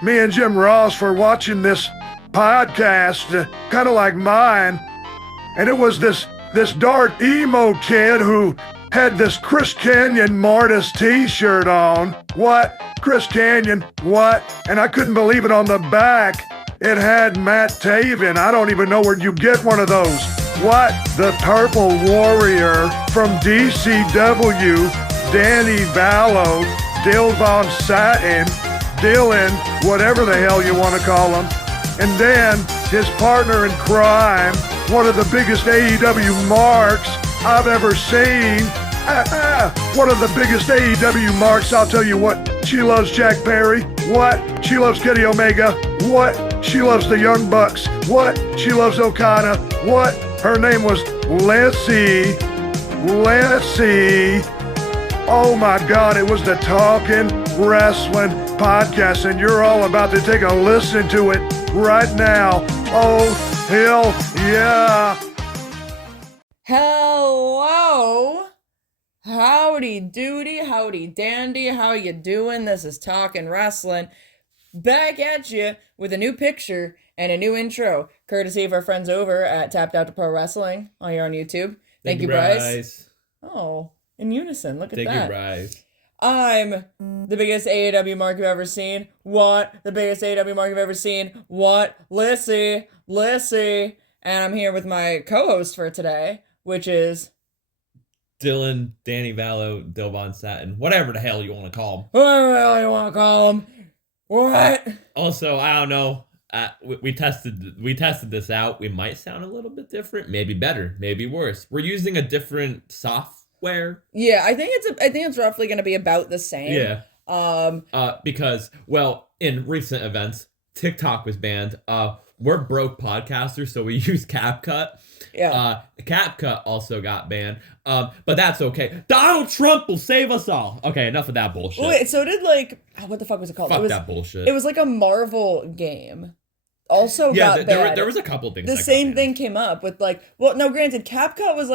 me and Jim Ross were watching this podcast, kind of like mine, and it was this dark emo kid who had this Chris Canyon Martis t-shirt on. What? Chris Canyon? What? And I couldn't believe it. On the back, it had Matt Taven. I don't even know where you get one of those. What? The Purple Warrior from DCW, Danny Vallow, Dill Von Satin, Dylan, whatever the hell you want to call him. And then his partner in crime, one of the biggest AEW marks I've ever seen. One of the biggest AEW marks. I'll tell you what, she loves Jack Perry. What? She loves Kenny Omega. What? She loves the Young Bucks. What? She loves Okada. What? Her name was Lessie. Oh my God, it was the Talkin Wrasslin podcast, and you're all about to take a listen to it right now. Oh, hell yeah. Hello. Howdy doody, howdy dandy, how you doing? This is Talkin Wrasslin, back at you with a new picture and a new intro, courtesy of our friends over at Tapped Out to Pro Wrestling here on YouTube. Thank you, Bryce. Oh, in unison, look at that. Thank you, Bryce. I'm the biggest AEW mark you've ever seen. What? The biggest AEW mark you've ever seen. What? Lissy. And I'm here with my co-host for today, which is Dylan, Danny Vallow, Dill Von Satin, whatever the hell you want to call him. Whatever the hell you want to call him. What? Also, I don't know. We tested this out. We might sound a little bit different, maybe better, maybe worse. We're using a different software. Yeah, I think it's roughly going to be about the same. Yeah. Because, well, in recent events, TikTok was banned. We're broke podcasters, so we use CapCut. Yeah. CapCut also got banned. But that's okay. Donald Trump will save us all. Okay, enough of that bullshit. Wait, so did what the fuck was it called? Fuck that bullshit. It was like a Marvel game. Also got banned. There was a couple things. The same thing came up with granted, CapCut was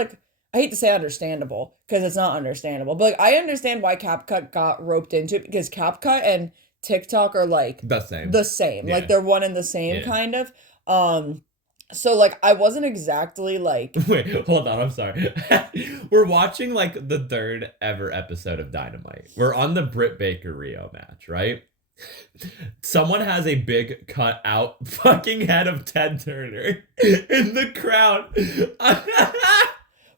I hate to say understandable because it's not understandable, but I understand why CapCut got roped into it because CapCut and TikTok are the same. Yeah. They're one and the same kind of. So I wasn't exactly Wait, hold on, I'm sorry. We're watching the third ever episode of Dynamite. We're on the Britt Baker Rio match, right? Someone has a big cut out fucking head of Ted Turner in the crowd.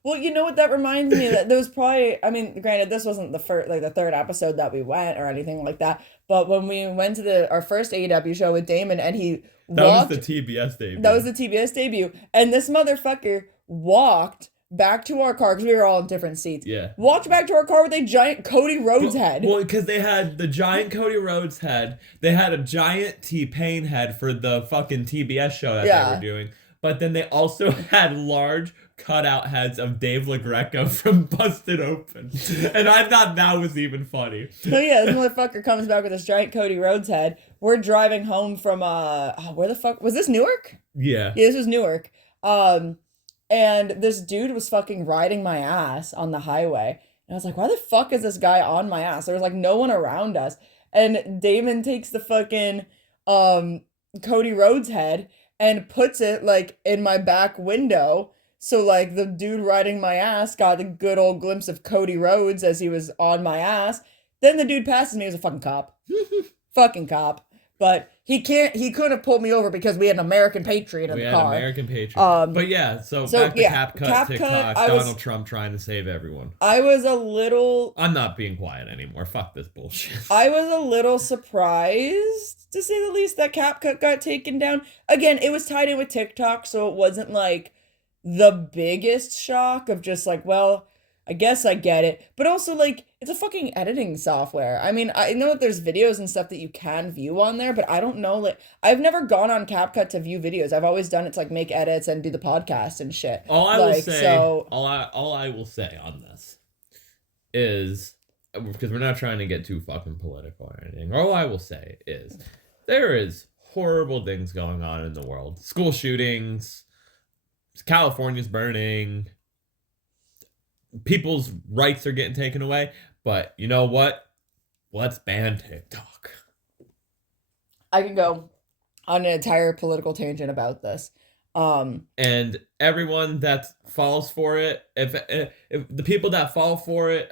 Well, you know what that reminds me of? That there was probably, I mean, granted, this wasn't the first, the third episode that we went or anything like that, but when we went to our first AEW show with Damon and that was the TBS debut. That was the TBS debut. And this motherfucker walked back to our car, because we were all in different seats. Yeah. Walked back to our car with a giant Cody Rhodes head. Well, because they had the giant Cody Rhodes head. They had a giant T-Pain head for the fucking TBS show that they were doing. But then they also had large cutout heads of Dave LaGreca from Busted Open. And I thought that was even funny. So yeah, this motherfucker comes back with this giant Cody Rhodes head. We're driving home from, where the fuck? Was this Newark? Yeah. Yeah, this was Newark. And this dude was fucking riding my ass on the highway. And I was like, why the fuck is this guy on my ass? There was no one around us. And Damon takes the fucking Cody Rhodes head and puts it in my back window. So the dude riding my ass got a good old glimpse of Cody Rhodes as he was on my ass. Then the dude passes me as a fucking cop. Fucking cop. But he couldn't have pulled me over because we had an American Patriot in the car. We had an American Patriot. But yeah, so back to CapCut, TikTok, Donald Trump trying to save everyone. I'm not being quiet anymore. Fuck this bullshit. I was a little surprised, to say the least, that CapCut got taken down. Again, it was tied in with TikTok, so it wasn't the biggest shock of just well, I guess I get it. But also, it's a fucking editing software. I mean, I know that there's videos and stuff that you can view on there, but I don't know, I've never gone on CapCut to view videos. I've always done it to, make edits and do the podcast and shit. All I will say on this is, because we're not trying to get too fucking political or anything, all I will say is, there is horrible things going on in the world. School shootings, California's burning, people's rights are getting taken away, but you know what? Let's ban TikTok. I can go on an entire political tangent about this. And everyone that falls for it, if the people that fall for it,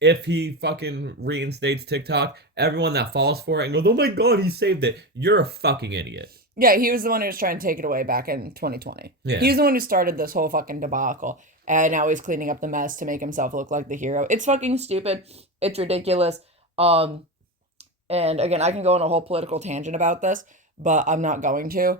if he fucking reinstates TikTok, everyone that falls for it and goes, oh my god, he saved it, you're a fucking idiot. Yeah, he was the one who was trying to take it away back in 2020. Yeah. He's the one who started this whole fucking debacle. And now he's cleaning up the mess to make himself look like the hero. It's fucking stupid. It's ridiculous. And again, I can go on a whole political tangent about this, but I'm not going to.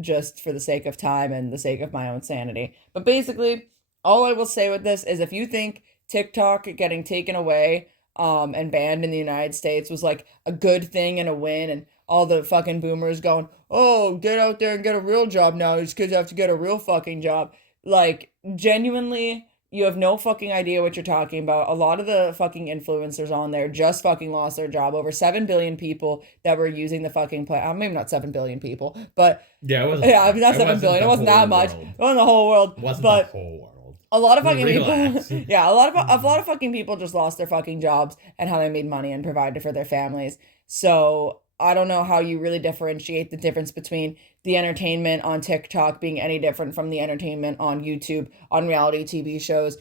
Just for the sake of time and the sake of my own sanity. But basically, all I will say with this is if you think TikTok getting taken away and banned in the United States was like a good thing and a win, and all the fucking boomers going, oh, get out there and get a real job now, these kids have to get a real fucking job. Like, genuinely, you have no fucking idea what you're talking about. A lot of the fucking influencers on there just fucking lost their job. Over 7 billion people that were using the fucking maybe not 7 billion people, but yeah, it wasn't. Yeah, I mean, not 7 billion. It wasn't that much. It wasn't the whole world. It wasn't but the whole world. A lot of fucking Relax. people. Yeah, a lot of fucking people just lost their fucking jobs and how they made money and provided for their families. So I don't know how you really differentiate the difference between the entertainment on TikTok being any different from the entertainment on YouTube, on reality TV shows,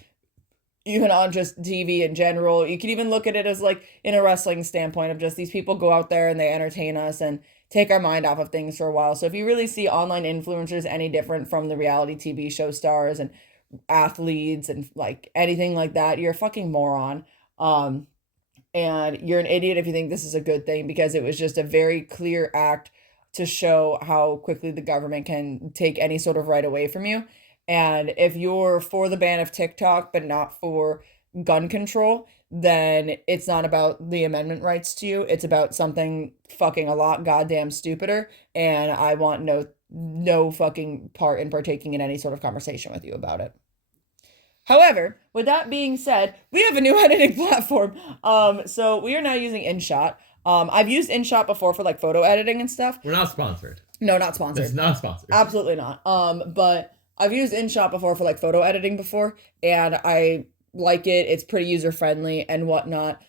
even on just TV in general. You could even look at it as like in a wrestling standpoint of just these people go out there and they entertain us and take our mind off of things for a while. So if you really see online influencers any different from the reality TV show stars and athletes and like anything like that, you're a fucking moron. And you're an idiot if you think this is a good thing, because it was just a very clear act to show how quickly the government can take any sort of right away from you. And if you're for the ban of TikTok but not for gun control, then it's not about the amendment rights to you. It's about something fucking a lot goddamn stupider. And I want no fucking part in partaking in any sort of conversation with you about it. However, with that being said, we have a new editing platform. So we are now using InShot. I've used InShot before for like photo editing and stuff. We're not sponsored. No, not sponsored. It's not sponsored. Absolutely not. But I've used InShot before for like photo editing before, and I like it. It's pretty user friendly and whatnot.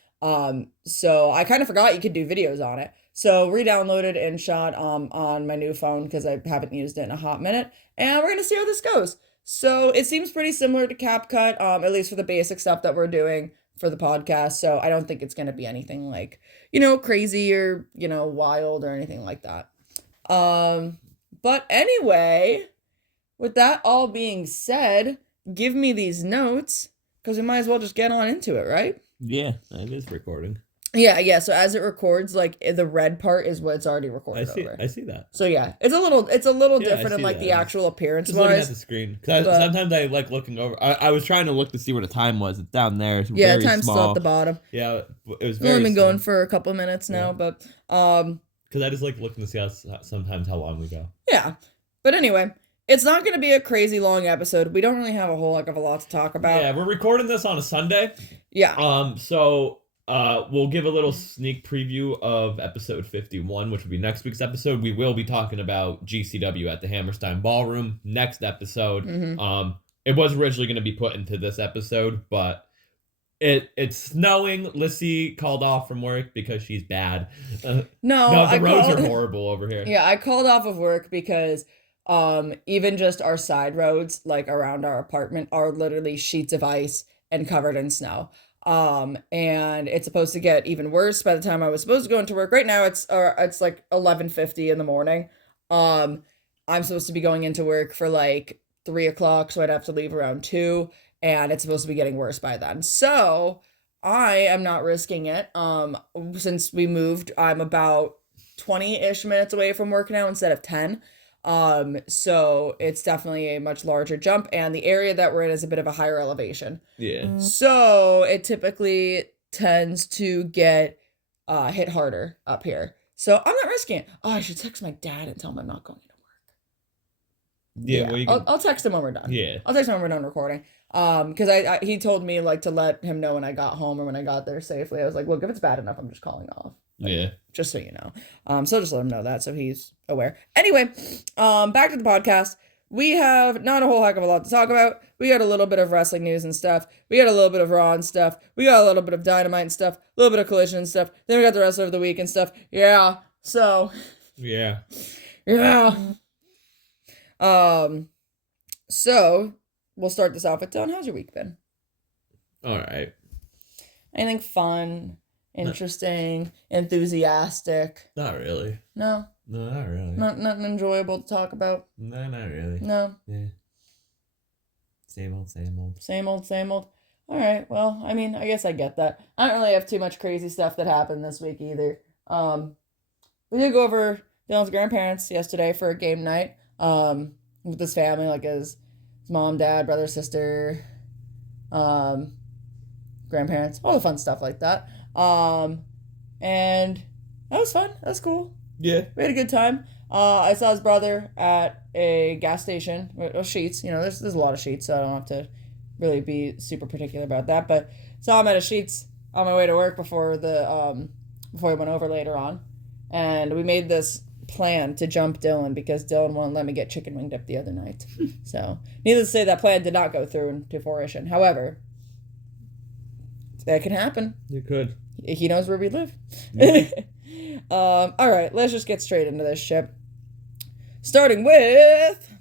So I kind of forgot you could do videos on it. So re-downloaded InShot on my new phone because I haven't used it in a hot minute, and we're gonna see how this goes. So it seems pretty similar to CapCut, at least for the basic stuff that we're doing for the podcast. So I don't think it's gonna be anything like, crazy or, wild or anything like that. But anyway, with that all being said, give me these notes, because we might as well just get on into it, right? Yeah, it is recording. Yeah. So as it records, like the red part is what it's already recorded over. I see that. So yeah, it's a little different in like that. The actual appearance just wise. Looking at the screen, because sometimes I like looking over. I was trying to look to see what the time was. It's down there. It's very time's small. Still at the bottom. Yeah, it was We've very. Been going for a couple minutes now, but because I just like looking to see sometimes how long we go. Yeah, but anyway. It's not going to be a crazy long episode. We don't really have a whole heck of a lot to talk about. Yeah, we're recording this on a Sunday. Yeah. So we'll give a little sneak preview of episode 51, which will be next week's episode. We will be talking about GCW at the Hammerstein Ballroom next episode. Mm-hmm. It was originally going to be put into this episode, but it's snowing. Lissy called off from work because she's bad. No, the roads are horrible over here. Yeah, I called off of work because even just our side roads, like around our apartment, are literally sheets of ice and covered in snow. And it's supposed to get even worse by the time I was supposed to go into work. Right now it's like 11:50 in the morning. I'm supposed to be going into work for like 3:00, so I'd have to leave around 2, and it's supposed to be getting worse by then. So I am not risking it. Since we moved, I'm about 20-ish minutes away from work now instead of 10. So it's definitely a much larger jump, and the area that we're in is a bit of a higher elevation. Yeah. So it typically tends to get hit harder up here. So I'm not risking it. Oh, I should text my dad and tell him I'm not going to work. Yeah. Well, I'll text him when we're done. Yeah. I'll text him when we're done recording. Because he told me like to let him know when I got home or when I got there safely. I was like, look, if it's bad enough, I'm just calling off. Like, yeah. Just so you know. So just let him know that so he's aware. Anyway, back to the podcast. We have not a whole heck of a lot to talk about. We got a little bit of wrestling news and stuff. We got a little bit of Raw and stuff. We got a little bit of Dynamite and stuff. A little bit of Collision and stuff. Then we got the rest of the week and stuff. Yeah. So Yeah. So we'll start this off with Dylan. How's your week been? All right. Anything fun, interesting, enthusiastic? Not really. No. No, not really. Nothing enjoyable to talk about? No, not really. No. Yeah. Same old, same old. Same old, same old. All right. Well, I mean, I guess I get that. I don't really have too much crazy stuff that happened this week either. We did go over Dylan's grandparents yesterday for a game night. With his family, like his mom, dad, brother, sister, grandparents, all the fun stuff like that. And that was fun. That was cool. Yeah. We had a good time. I saw his brother at a gas station with Sheetz. You know, there's a lot of Sheetz, so I don't have to really be super particular about that. But saw him at a Sheetz on my way to work before we went over later on, and we made this plan to jump Dylan because Dylan wouldn't let me get chicken wing dip the other night. So, needless to say, that plan did not go through into fruition. However, that can happen. You could. He knows where we live. Yeah. All right, let's just get straight into this shit. Starting with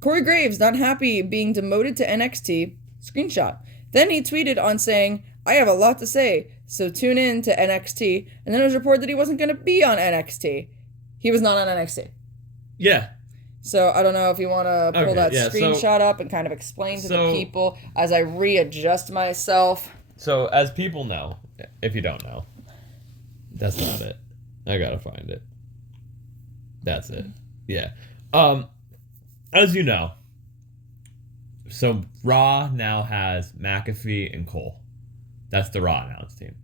Corey Graves not happy being demoted to NXT. Screenshot. Then he tweeted on saying, "I have a lot to say, so tune in to NXT." And then it was reported that he wasn't going to be on NXT. He was not on NXT. Yeah. So I don't know if you want to pull that screenshot up and kind of explain to the people as I readjust myself. So as people know, if you don't know, that's not it. I gotta find it. That's it. Yeah. As you know, so Raw now has McAfee and Cole. That's the Raw announce team.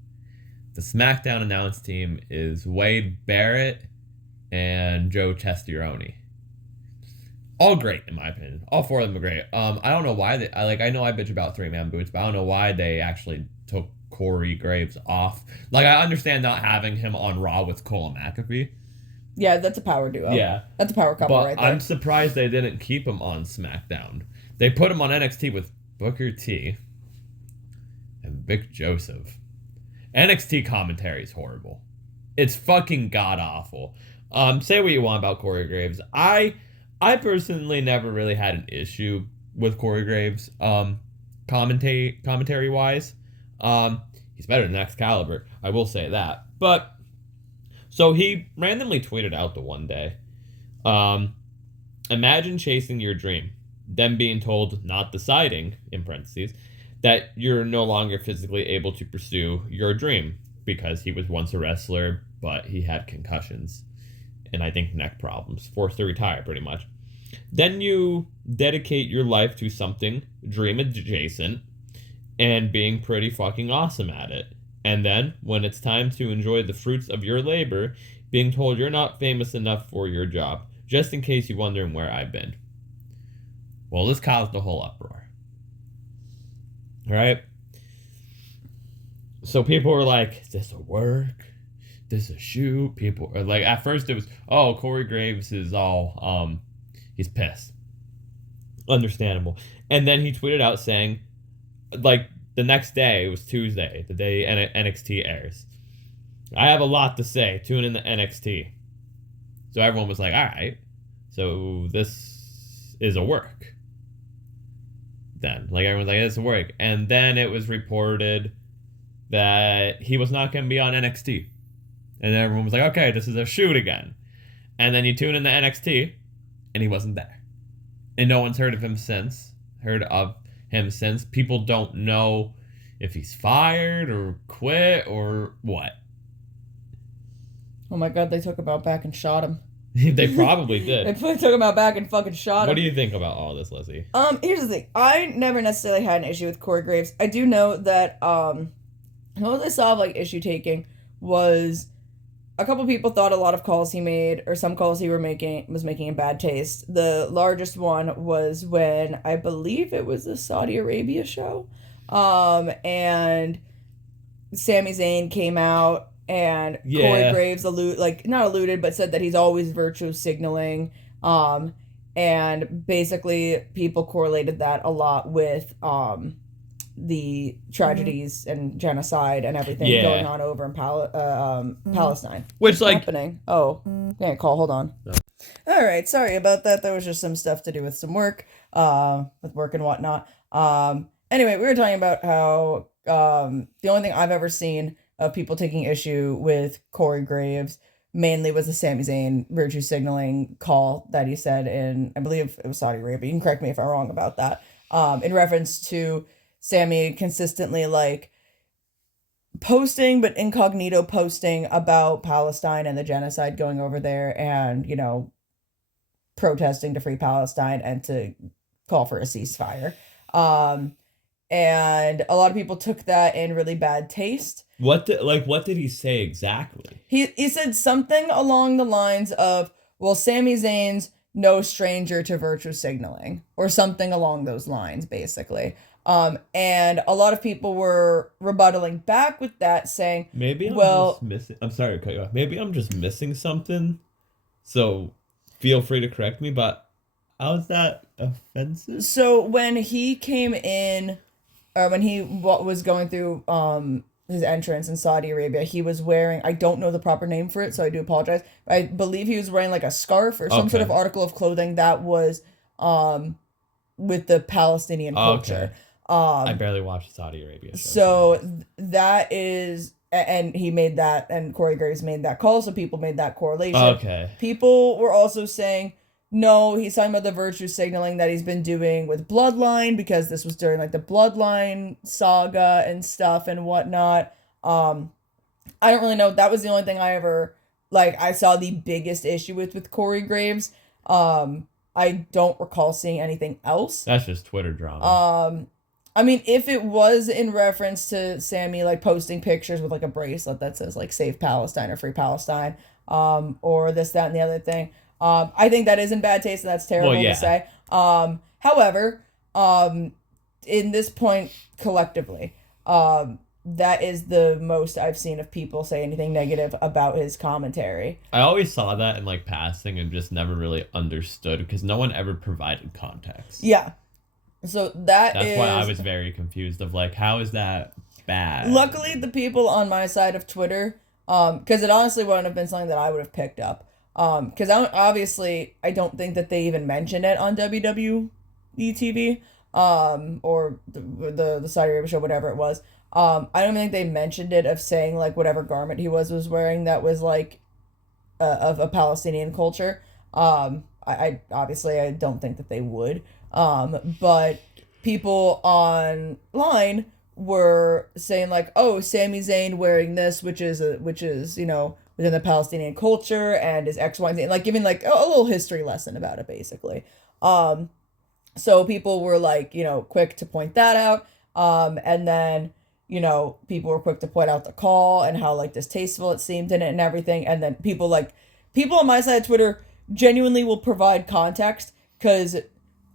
The SmackDown announce team is Wade Barrett and Joe Testieroni. All great in my opinion. All four of them are great. I don't know why I know I bitch about 3-man boots, but I don't know why they actually took Corey Graves off. Like, I understand not having him on Raw with Cole and McAfee. Yeah, that's a power duo. Yeah. That's a power couple right there. I'm surprised they didn't keep him on SmackDown. They put him on NXT with Booker T and Vic Joseph. NXT commentary is horrible. It's fucking god-awful. Say what you want about Corey Graves. I personally never really had an issue with Corey Graves, commentary-wise. He's better than Excalibur, I will say that. But, so he randomly tweeted out the one day, imagine chasing your dream, then being told, not deciding, in parentheses, that you're no longer physically able to pursue your dream, because he was once a wrestler, but he had concussions, and I think neck problems, forced to retire pretty much. Then you dedicate your life to something dream adjacent, and being pretty fucking awesome at it. And then, when it's time to enjoy the fruits of your labor, being told you're not famous enough for your job, just in case you're wondering where I've been. Well, this caused a whole uproar. Right? So people were like, is this a work? This a shoot? People are like, at first it was, oh, Corey Graves is all, he's pissed. Understandable. And then he tweeted out saying, like, the next day, it was Tuesday, the day NXT airs, I have a lot to say. Tune in to NXT. So everyone was like, all right. So this is a work. Then. Like, everyone's like, it's a work. And then it was reported that he was not going to be on NXT. And everyone was like, okay, this is a shoot again. And then you tune in to NXT, and he wasn't there. And no one's heard of him since. People don't know if he's fired or quit or what. Oh my god, they took him out back and shot him. They probably did. They took him out back and fucking shot him. What do you think about all this, Lizzie? Here's the thing. I never necessarily had an issue with Corey Graves. I do know that, what I saw of, like, issue taking was a couple people thought a lot of calls he made, or some calls he was making in bad taste. The largest one was when, I believe it was the Saudi Arabia show, and Sami Zayn came out, and Corey Graves not alluded, but said that he's always virtue signaling, and basically people correlated that a lot with the tragedies and genocide and everything going on over in Palestine. Which, like... happening. Oh, can't call. Hold on. No. All right, sorry about that. There was just some stuff to do with some work, with work and whatnot. Anyway, we were talking about how the only thing I've ever seen of people taking issue with Corey Graves mainly was the Sami Zayn virtue signaling call that he said in, I believe it was Saudi Arabia. You can correct me if I'm wrong about that. In reference to Sami consistently like posting, but incognito posting about Palestine and the genocide going over there, and, you know, protesting to free Palestine and to call for a ceasefire. And a lot of people took that in really bad taste. What did he say exactly? He said something along the lines of, well, Sami Zayn's no stranger to virtue signaling, or something along those lines, basically. And a lot of people were rebuttaling back with that, saying, maybe just missing. I'm sorry to cut you off. Maybe I'm just missing something. So feel free to correct me, but how is that offensive? So when he came in, or when he was going through his entrance in Saudi Arabia, he was wearing, I don't know the proper name for it, so I do apologize. I believe he was wearing like a scarf or some sort of article of clothing that was with the Palestinian culture. Okay. I barely watched Saudi Arabia shows. So that is, and he made that, and Corey Graves made that call, so people made that correlation. Okay. People were also saying, no, he's talking about the virtue signaling that he's been doing with Bloodline, because this was during like the Bloodline saga and stuff and whatnot. I don't really know. That was the only thing I ever, like, I saw the biggest issue with Corey Graves. I don't recall seeing anything else. That's just Twitter drama. I mean, if it was in reference to Sami, like, posting pictures with, like, a bracelet that says, like, Save Palestine or Free Palestine, or this, that, and the other thing, I think that is in bad taste, and that's terrible to say. However, in this point, collectively, that is the most I've seen of people say anything negative about his commentary. I always saw that in, like, passing and just never really understood, because no one ever provided context. Yeah. So that's why I was very confused of, like, how is that bad? Luckily, the people on my side of Twitter, because it honestly wouldn't have been something that I would have picked up. Because I don't think that they even mentioned it on WWE TV, or the Saudi Arabia show, whatever it was. I don't think they mentioned it of saying, like, whatever garment he was wearing that was, like, of a Palestinian culture. I obviously, I don't think that they would. But people online were saying, like, oh, Sami Zayn wearing this, which is, you know, within the Palestinian culture, and is X, Y, and Z, like, giving, like, a little history lesson about it, basically. So people were, like, you know, quick to point that out. And then, you know, people were quick to point out the call and how, like, distasteful it seemed in it and everything. And then people on my side of Twitter genuinely will provide context, because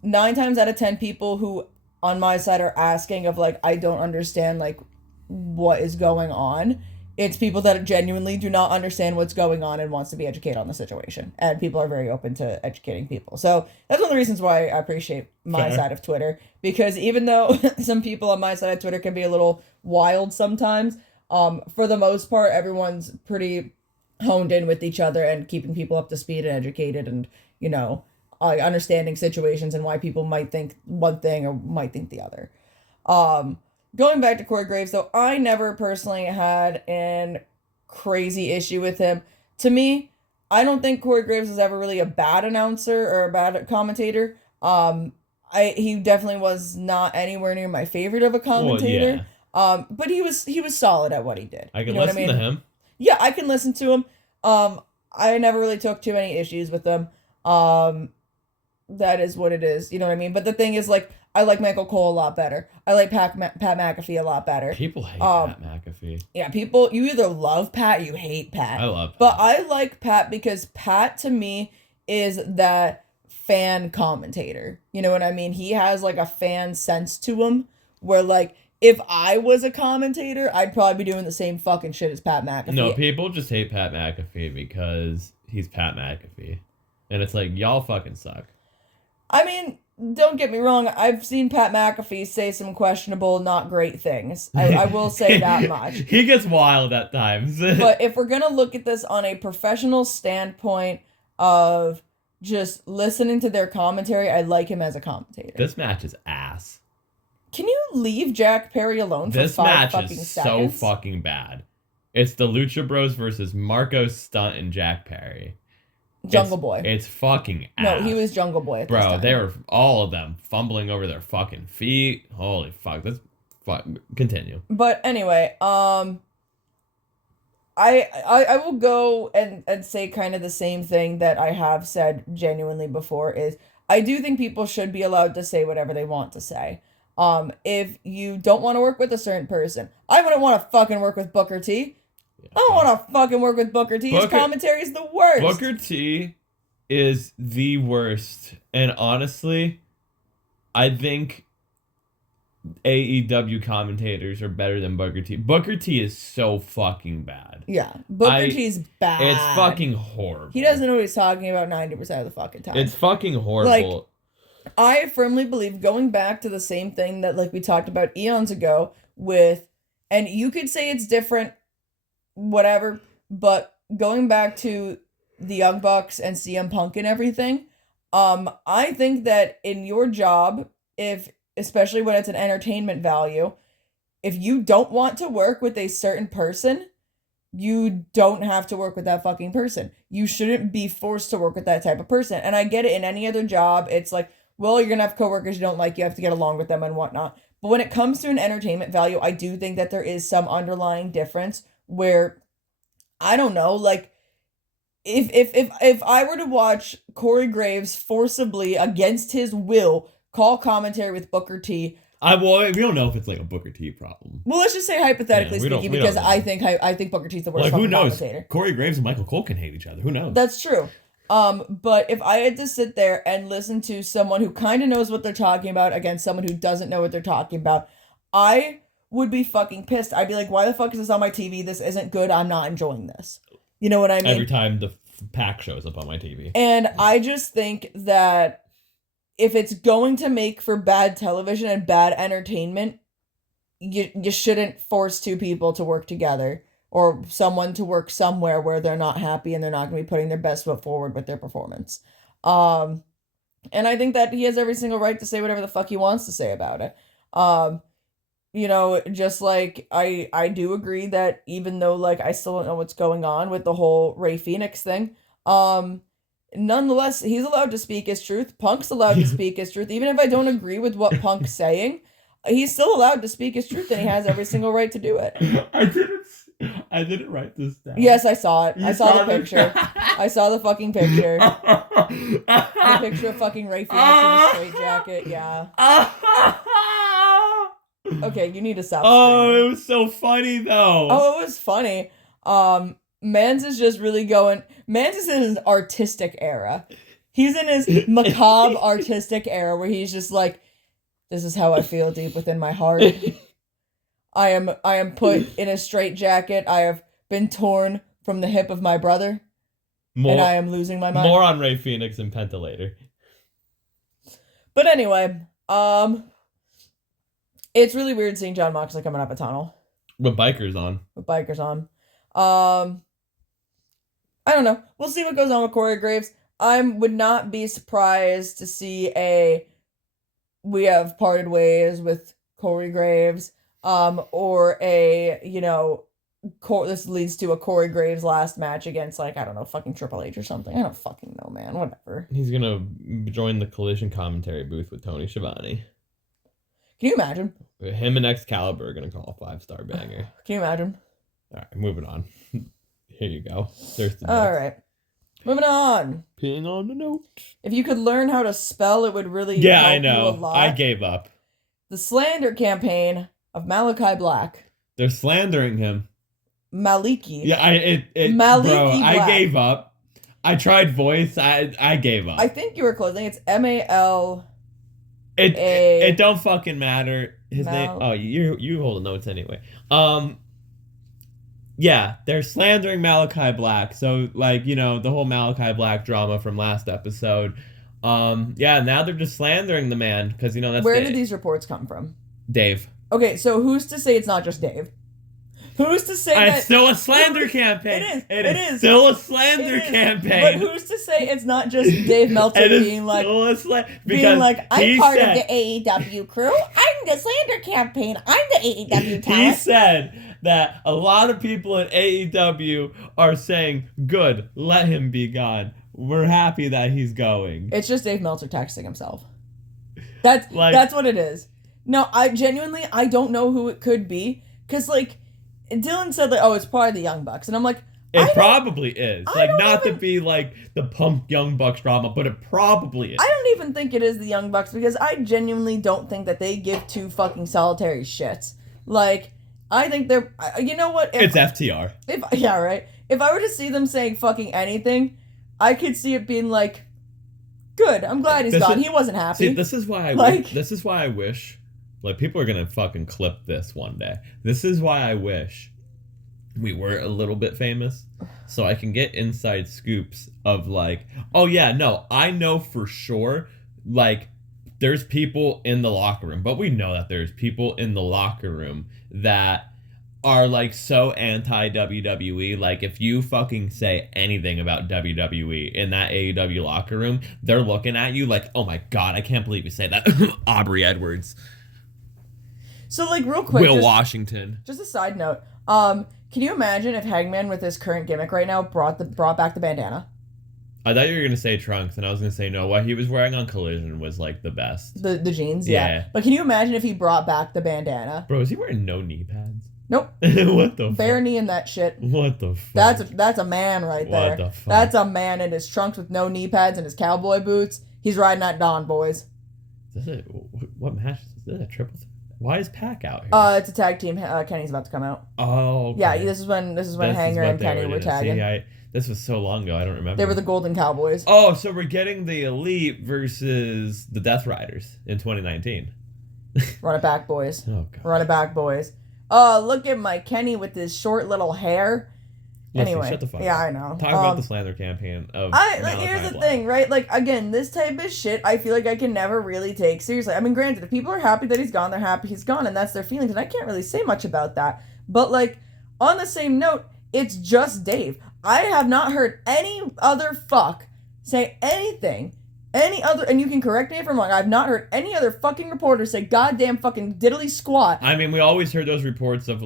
9 times out of 10 people who on my side are asking of, like, I don't understand, like, what is going on. It's people that genuinely do not understand what's going on and wants to be educated on the situation. And people are very open to educating people. So that's one of the reasons why I appreciate my side of Twitter. Because even though some people on my side of Twitter can be a little wild sometimes, for the most part, everyone's pretty honed in with each other and keeping people up to speed and educated, and, you know, understanding situations and why people might think one thing or might think the other. Going back to Corey Graves, though, I never personally had an crazy issue with him. To me, I don't think Corey Graves was ever really a bad announcer or a bad commentator. He definitely was not anywhere near my favorite of a commentator. Well, yeah. But he was solid at what he did. I can listen to him. Yeah, I can listen to him. I never really took too many issues with him. That is what it is. You know what I mean? But the thing is, like, I like Michael Cole a lot better. I like Pat McAfee a lot better. People hate Pat McAfee. Yeah, people, you either love Pat, you hate Pat. I love Pat. But I like Pat because Pat, to me, is that fan commentator. You know what I mean? He has, like, a fan sense to him, where, like, if I was a commentator, I'd probably be doing the same fucking shit as Pat McAfee. No, people just hate Pat McAfee because he's Pat McAfee. And it's like, y'all fucking suck. I mean, don't get me wrong, I've seen Pat McAfee say some questionable, not great things. I will say that much. He gets wild at times. But if we're going to look at this on a professional standpoint of just listening to their commentary, I like him as a commentator. This match is ass. Can you leave Jack Perry alone for 5 fucking seconds? This match is so fucking bad. It's the Lucha Bros versus Marco Stunt and Jack Perry. Jungle Boy. It's fucking ass. No, he was Jungle Boy at this time. Bro, they were all of them fumbling over their fucking feet. Holy fuck. That's fuck. Continue. But anyway, I will go and say kind of the same thing that I have said genuinely before is I do think people should be allowed to say whatever they want to say. If you don't want to work with a certain person, I wouldn't want to fucking work with Booker T. I don't want to fucking work with Booker T. His commentary is the worst. Booker T is the worst. And honestly, I think AEW commentators are better than Booker T. Booker T is so fucking bad. Yeah, Booker T's bad. It's fucking horrible. He doesn't know what he's talking about 90% of the fucking time. It's fucking horrible. Like, I firmly believe, going back to the same thing that like we talked about eons ago with, and you could say it's different, whatever, but going back to the Young Bucks and CM Punk and everything, I think that in your job, especially when it's an entertainment value, if you don't want to work with a certain person, you don't have to work with that fucking person. You shouldn't be forced to work with that type of person. And I get it, in any other job, it's like, well, you're gonna have coworkers you don't like, you have to get along with them and whatnot. But when it comes to an entertainment value, I do think that there is some underlying difference where, I don't know, like, if I were to watch Corey Graves forcibly against his will call commentary with Booker T, we don't know if it's like a Booker T problem. Well, let's just say hypothetically speaking, because I think Booker T's the worst fucking commentator. Corey Graves and Michael Cole can hate each other. Who knows? That's true. But if I had to sit there and listen to someone who kind of knows what they're talking about against someone who doesn't know what they're talking about, I would be fucking pissed. I'd be like, why the fuck is this on my TV? This isn't good. I'm not enjoying this. You know what I mean? Every time the pack shows up on my TV. And I just think that if it's going to make for bad television and bad entertainment, you shouldn't force two people to work together or someone to work somewhere where they're not happy and they're not going to be putting their best foot forward with their performance. And I think that he has every single right to say whatever the fuck he wants to say about it. You know, just like I do agree that even though like I still don't know what's going on with the whole Rey Fenix thing, nonetheless, he's allowed to speak his truth. Punk's allowed to speak his truth. Even if I don't agree with what Punk's saying, he's still allowed to speak his truth and he has every single right to do it. I didn't write this down. Yes, I saw it. I saw the picture. I saw the fucking picture. The picture of fucking Rey Fenix in a straitjacket, yeah. Okay, you need to stop screaming. It was so funny though. Oh, it was funny. Mans is just really going. Mans is in his artistic era. He's in his macabre artistic era where he's just like, this is how I feel deep within my heart. I am put in a straitjacket. I have been torn from the hip of my brother. And I am losing my mind. More on Rey Fenix and Penta later. But anyway, it's really weird seeing Jon Moxley coming up a tunnel. With bikers on. I don't know. We'll see what goes on with Corey Graves. I would not be surprised to see we have parted ways with Corey Graves, or this leads to a Corey Graves last match against, like, I don't know, fucking Triple H or something. I don't fucking know, man. Whatever. He's gonna join the Collision commentary booth with Tony Schiavone. Can you imagine? Him and Excalibur are gonna call a 5-star banger. Can you imagine? All right, moving on. Here you go. There's the all right. Moving on. Peeing on the note. If you could learn how to spell, it would really help I know. You a lot. I gave up. The slander campaign of Malachi Black. They're slandering him. Maliki. Yeah, Maliki bro, Black. I gave up. I tried voice. I gave up. I think you were closing. It's MAL. It don't fucking matter. His name. Oh, you hold the notes anyway. Yeah, they're slandering Malachi Black. So, like, you know, the whole Malachi Black drama from last episode. Yeah, now they're just slandering the man because that's where did these reports come from? Dave. Okay, so who's to say it's not just Dave? Who's to say that... It's still a slander campaign. It is. Still a slander campaign. But who's to say it's not just Dave Meltzer being like... I'm part of the AEW crew. I'm the slander campaign. I'm the AEW talent. He said that a lot of people at AEW are saying, good, let him be gone. We're happy that he's going. It's just Dave Meltzer texting himself. That's what it is. No, I don't know who it could be. Because, Dylan said, it's probably the Young Bucks. And I'm like, it probably is. Not to be the Punk Young Bucks drama, but it probably is. I don't even think it is the Young Bucks because I genuinely don't think that they give two fucking solitary shits. I think they're... You know what? It's FTR. Yeah, right. If I were to see them saying fucking anything, I could see it being good, I'm glad he's gone. He wasn't happy. See, this is why I wish... people are gonna fucking clip this one day. This is why I wish we were a little bit famous, so I can get inside scoops of oh yeah, no, I know for sure, there's people in the locker room, but we know that there's people in the locker room that are so anti-WWE. If you fucking say anything about WWE in that AEW locker room, they're looking at you oh my god, I can't believe you say that. Aubrey Edwards. So, real quick... Will Washington. Just a side note. Can you imagine if Hangman, with his current gimmick right now, brought back the bandana? I thought you were going to say trunks, and I was going to say no. What he was wearing on Collision was, the best. The jeans, yeah. But can you imagine if he brought back the bandana? Bro, is he wearing no knee pads? Nope. What the fuck? Bare knee in that shit. What the fuck? That's a man right there. What the fuck? That's a man in his trunks with no knee pads and his cowboy boots. He's riding that Dawn, boys. What match? Is this a triple threat? Why is Pac out here? It's a tag team. Kenny's about to come out. Oh, okay. Yeah, this is when Hanger and Kenny were tagging. See, this was so long ago, I don't remember. They were the Golden Cowboys. Oh, so we're getting the Elite versus the Death Riders in 2019. Run it back, boys. Oh, God. Run it back, boys. Oh, look at my Kenny with his short little hair. Listen, anyway, shut the fuck yeah, up. I know. Talk about the slander campaign of here's the thing, right? Again, this type of shit, I feel like I can never really take seriously. I mean, granted, if people are happy that he's gone, they're happy he's gone, and that's their feelings, and I can't really say much about that. But, on the same note, it's just Dave. I have not heard any other fuck say anything, and you can correct me if I'm wrong, I've not heard any other fucking reporter say goddamn fucking diddly squat. I mean, we always heard those reports of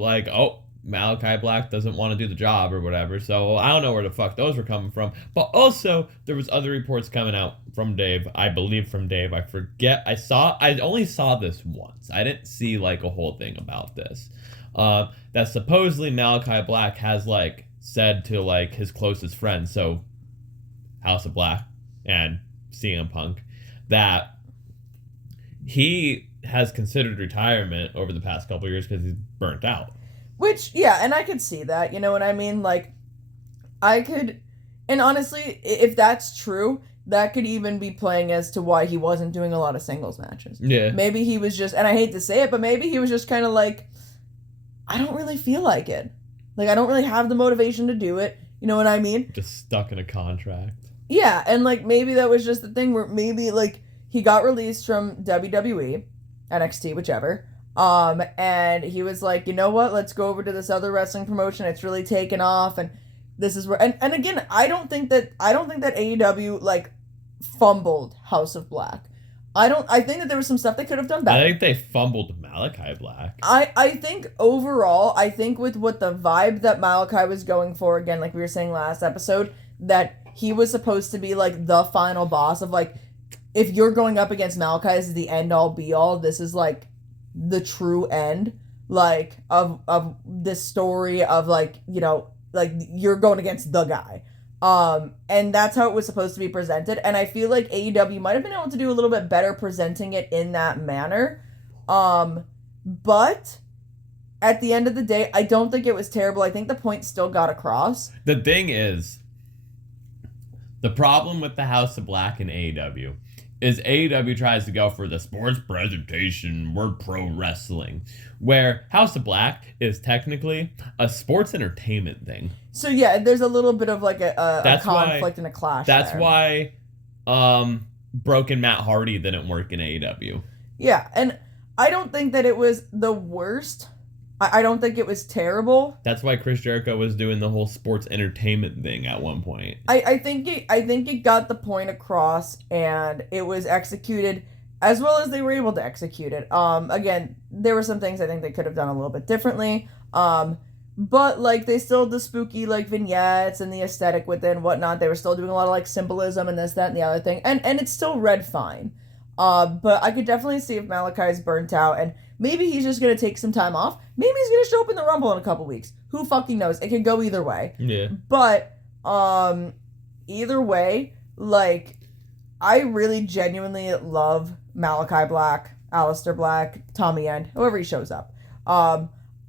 Malachi Black doesn't want to do the job or whatever, so I don't know where the fuck those were coming from. But also, there was other reports coming out from Dave, I believe from Dave, I forget, I only saw this once. I didn't see, a whole thing about this. That supposedly Malachi Black has, said to, his closest friends, so House of Black and CM Punk, that he has considered retirement over the past couple of years because he's burnt out. Which, yeah, and I could see that, you know what I mean? I could, and honestly, if that's true, that could even be playing as to why he wasn't doing a lot of singles matches. Yeah. Maybe he was just, and I hate to say it, but maybe he was just kind of I don't really feel like it. I don't really have the motivation to do it, you know what I mean? Just stuck in a contract. Yeah, and, maybe that was just the thing where maybe, he got released from WWE, NXT, whichever, and he was like, you know what, let's go over to this other wrestling promotion, it's really taken off, and this is where, and again, I don't think that AEW, fumbled House of Black. I think that there was some stuff they could have done better. I think they fumbled Malachi Black. I think overall, with what the vibe that Malachi was going for, again, like we were saying last episode, that he was supposed to be, the final boss of, if you're going up against Malachi, this is the end-all, be-all, this is, the true end, of this story of, you're going against the guy. And that's how it was supposed to be presented, and I feel like AEW might have been able to do a little bit better presenting it in that manner, but at the end of the day, I don't think it was terrible. I think the point still got across. The thing is, the problem with the House of Black in AEW is AEW tries to go for the sports presentation, we're pro wrestling, where House of Black is technically a sports entertainment thing. So yeah, there's a little bit of a conflict and a clash. That's there. why broken Matt Hardy didn't work in AEW. Yeah, and I don't think that it was the worst. I don't think it was terrible. That's why Chris Jericho was doing the whole sports entertainment thing at one point. I think it got the point across, and it was executed as well as they were able to execute it. Again, there were some things I think they could have done a little bit differently. But like they still the spooky like vignettes and the aesthetic within whatnot. They were still doing a lot of like symbolism and this, that, and the other thing. And it still read fine. But I could definitely see if Malachi's burnt out and maybe he's just gonna take some time off. Maybe he's gonna show up in the Rumble in a couple weeks. Who fucking knows? It could go either way. Yeah. But either way, like I really genuinely love Malachi Black, Aleister Black, Tommy End, whoever he shows up.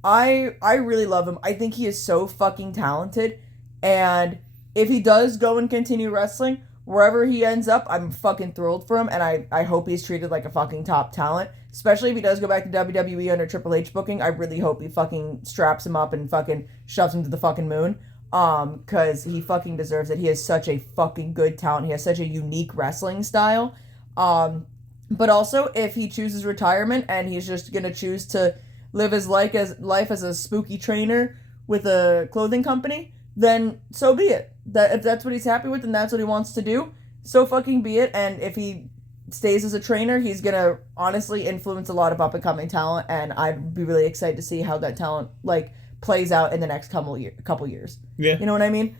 I really love him. I think he is so fucking talented. And if he does go and continue wrestling, wherever he ends up, I'm fucking thrilled for him. And I hope he's treated like a fucking top talent. Especially if he does go back to WWE under Triple H booking. I really hope he fucking straps him up and fucking shoves him to the fucking moon. Because he fucking deserves it. He has such a fucking good talent. He has such a unique wrestling style. But also, if he chooses retirement and he's just gonna choose to live his life as a spooky trainer with a clothing company, then so be it. If that's what he's happy with and that's what he wants to do, so fucking be it. And if he stays as a trainer, he's gonna honestly influence a lot of up-and-coming talent, and I'd be really excited to see how that talent like plays out in the next couple years. Yeah. You know what I mean?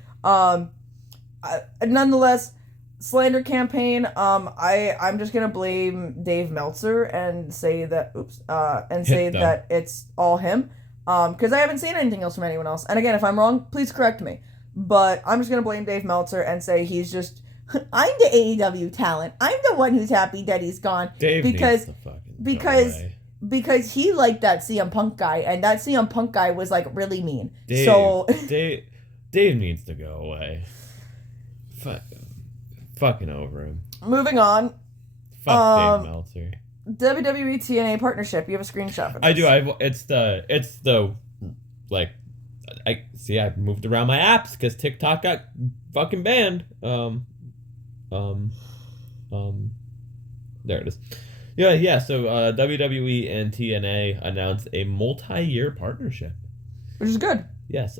Nonetheless, slander campaign, I'm just gonna blame Dave Meltzer and say that that it's all him, because I haven't seen anything else from anyone else. And again, if I'm wrong, please correct me, but I'm just gonna blame Dave Meltzer and say he's just I'm the AEW talent, I'm the one who's happy that he's gone. Dave because needs to fucking because go away. Because he liked that CM Punk guy, and that CM Punk guy was like really mean. Dave needs to go away. Fucking over him. Moving on. Fuck Dave Meltzer. WWE TNA partnership. You have a screenshot for this. I do. It's the like I see. I moved around my apps because TikTok got fucking banned. There it is. Yeah. So WWE and TNA announced a multi-year partnership, which is good. Yes.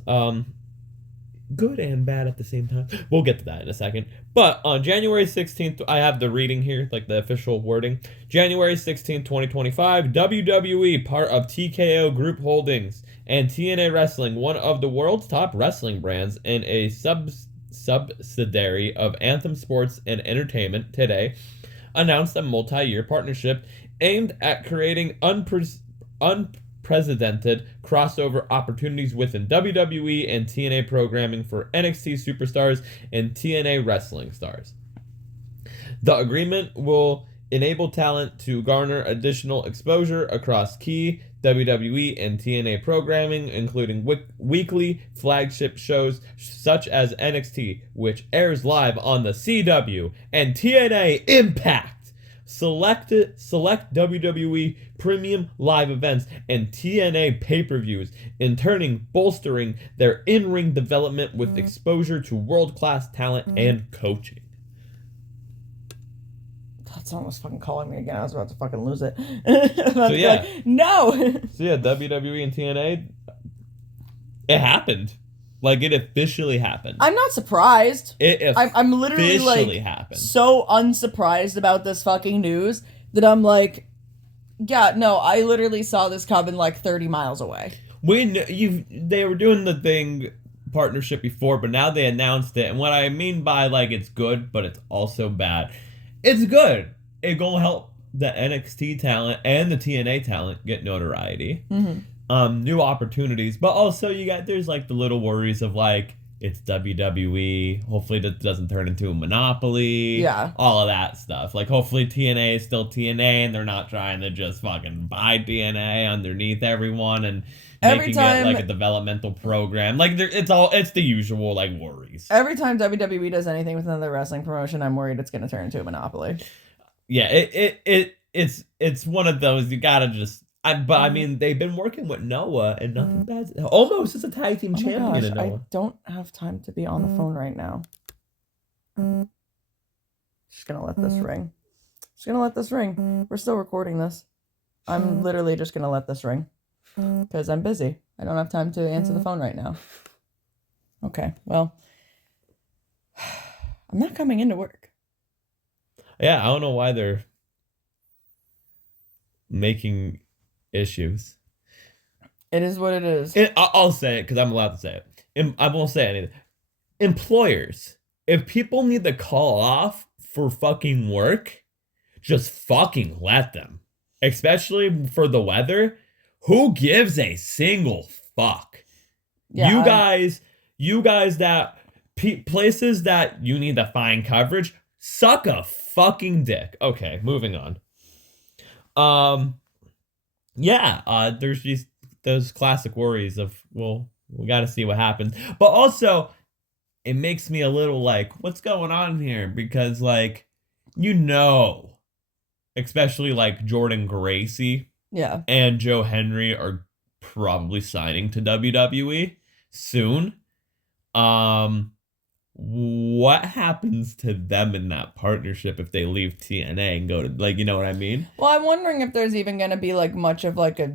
Good and bad at the same time. We'll get to that in a second. But on January 16th, I have the reading here, like the official wording. January 16th, 2025, WWE, part of TKO Group Holdings, and TNA Wrestling, one of the world's top wrestling brands and a subsidiary of Anthem Sports and Entertainment today, announced a multi-year partnership aimed at creating unprecedented crossover opportunities within WWE and TNA programming for NXT superstars and TNA wrestling stars. The agreement will enable talent to garner additional exposure across key WWE and TNA programming, including weekly flagship shows such as NXT, which airs live on the CW, and TNA Impact, select WWE premium live events, and TNA pay-per-views, in turning bolstering their in-ring development with exposure to world-class talent and coaching. Someone was fucking calling me again. I was about to fucking lose it. So yeah. Like, no! So yeah, WWE and TNA, it happened. Like, it officially happened. I'm not surprised. I'm literally like happened. So unsurprised about this fucking news that I'm like, yeah, no, I literally saw this coming like 30 miles away. They were doing the thing partnership before, but now they announced it. And what I mean by like it's good, but it's also bad. It's good. It gonna help the NXT talent and the TNA talent get notoriety. Mm-hmm. New opportunities, but also there's like the little worries of like it's WWE. Hopefully that doesn't turn into a monopoly. Yeah. All of that stuff. Like hopefully TNA is still TNA and they're not trying to just fucking buy TNA underneath everyone and making it like a developmental program. Like it's the usual like worries. Every time WWE does anything with another wrestling promotion, I'm worried it's gonna turn into a monopoly. Yeah, it's one of those you gotta just. I mean, they've been working with Noah and nothing bad. Almost as a tag team champion in Noah. I don't have time to be on the phone right now. Just gonna let this ring. Just gonna let this ring. We're still recording this. I'm literally just gonna let this ring. Because I'm busy. I don't have time to answer the phone right now. Okay, well. I'm not coming into work. Yeah, I don't know why they're making issues. It is what it is. I'll say it because I'm allowed to say it. I won't say anything. Employers, if people need to call off for fucking work, just fucking let them. Especially for the weather. Who gives a single fuck? Yeah, You guys that places that you need to find coverage, suck a fucking dick. Okay, moving on. There's those classic worries of, well, we got to see what happens. But also, it makes me a little like, what's going on here? Because, like, especially like Jordan Gracie and Joe Henry are probably signing to WWE soon. What happens to them in that partnership if they leave TNA and go to, like, you know what I mean? Well, I'm wondering if there's even going to be like much of like a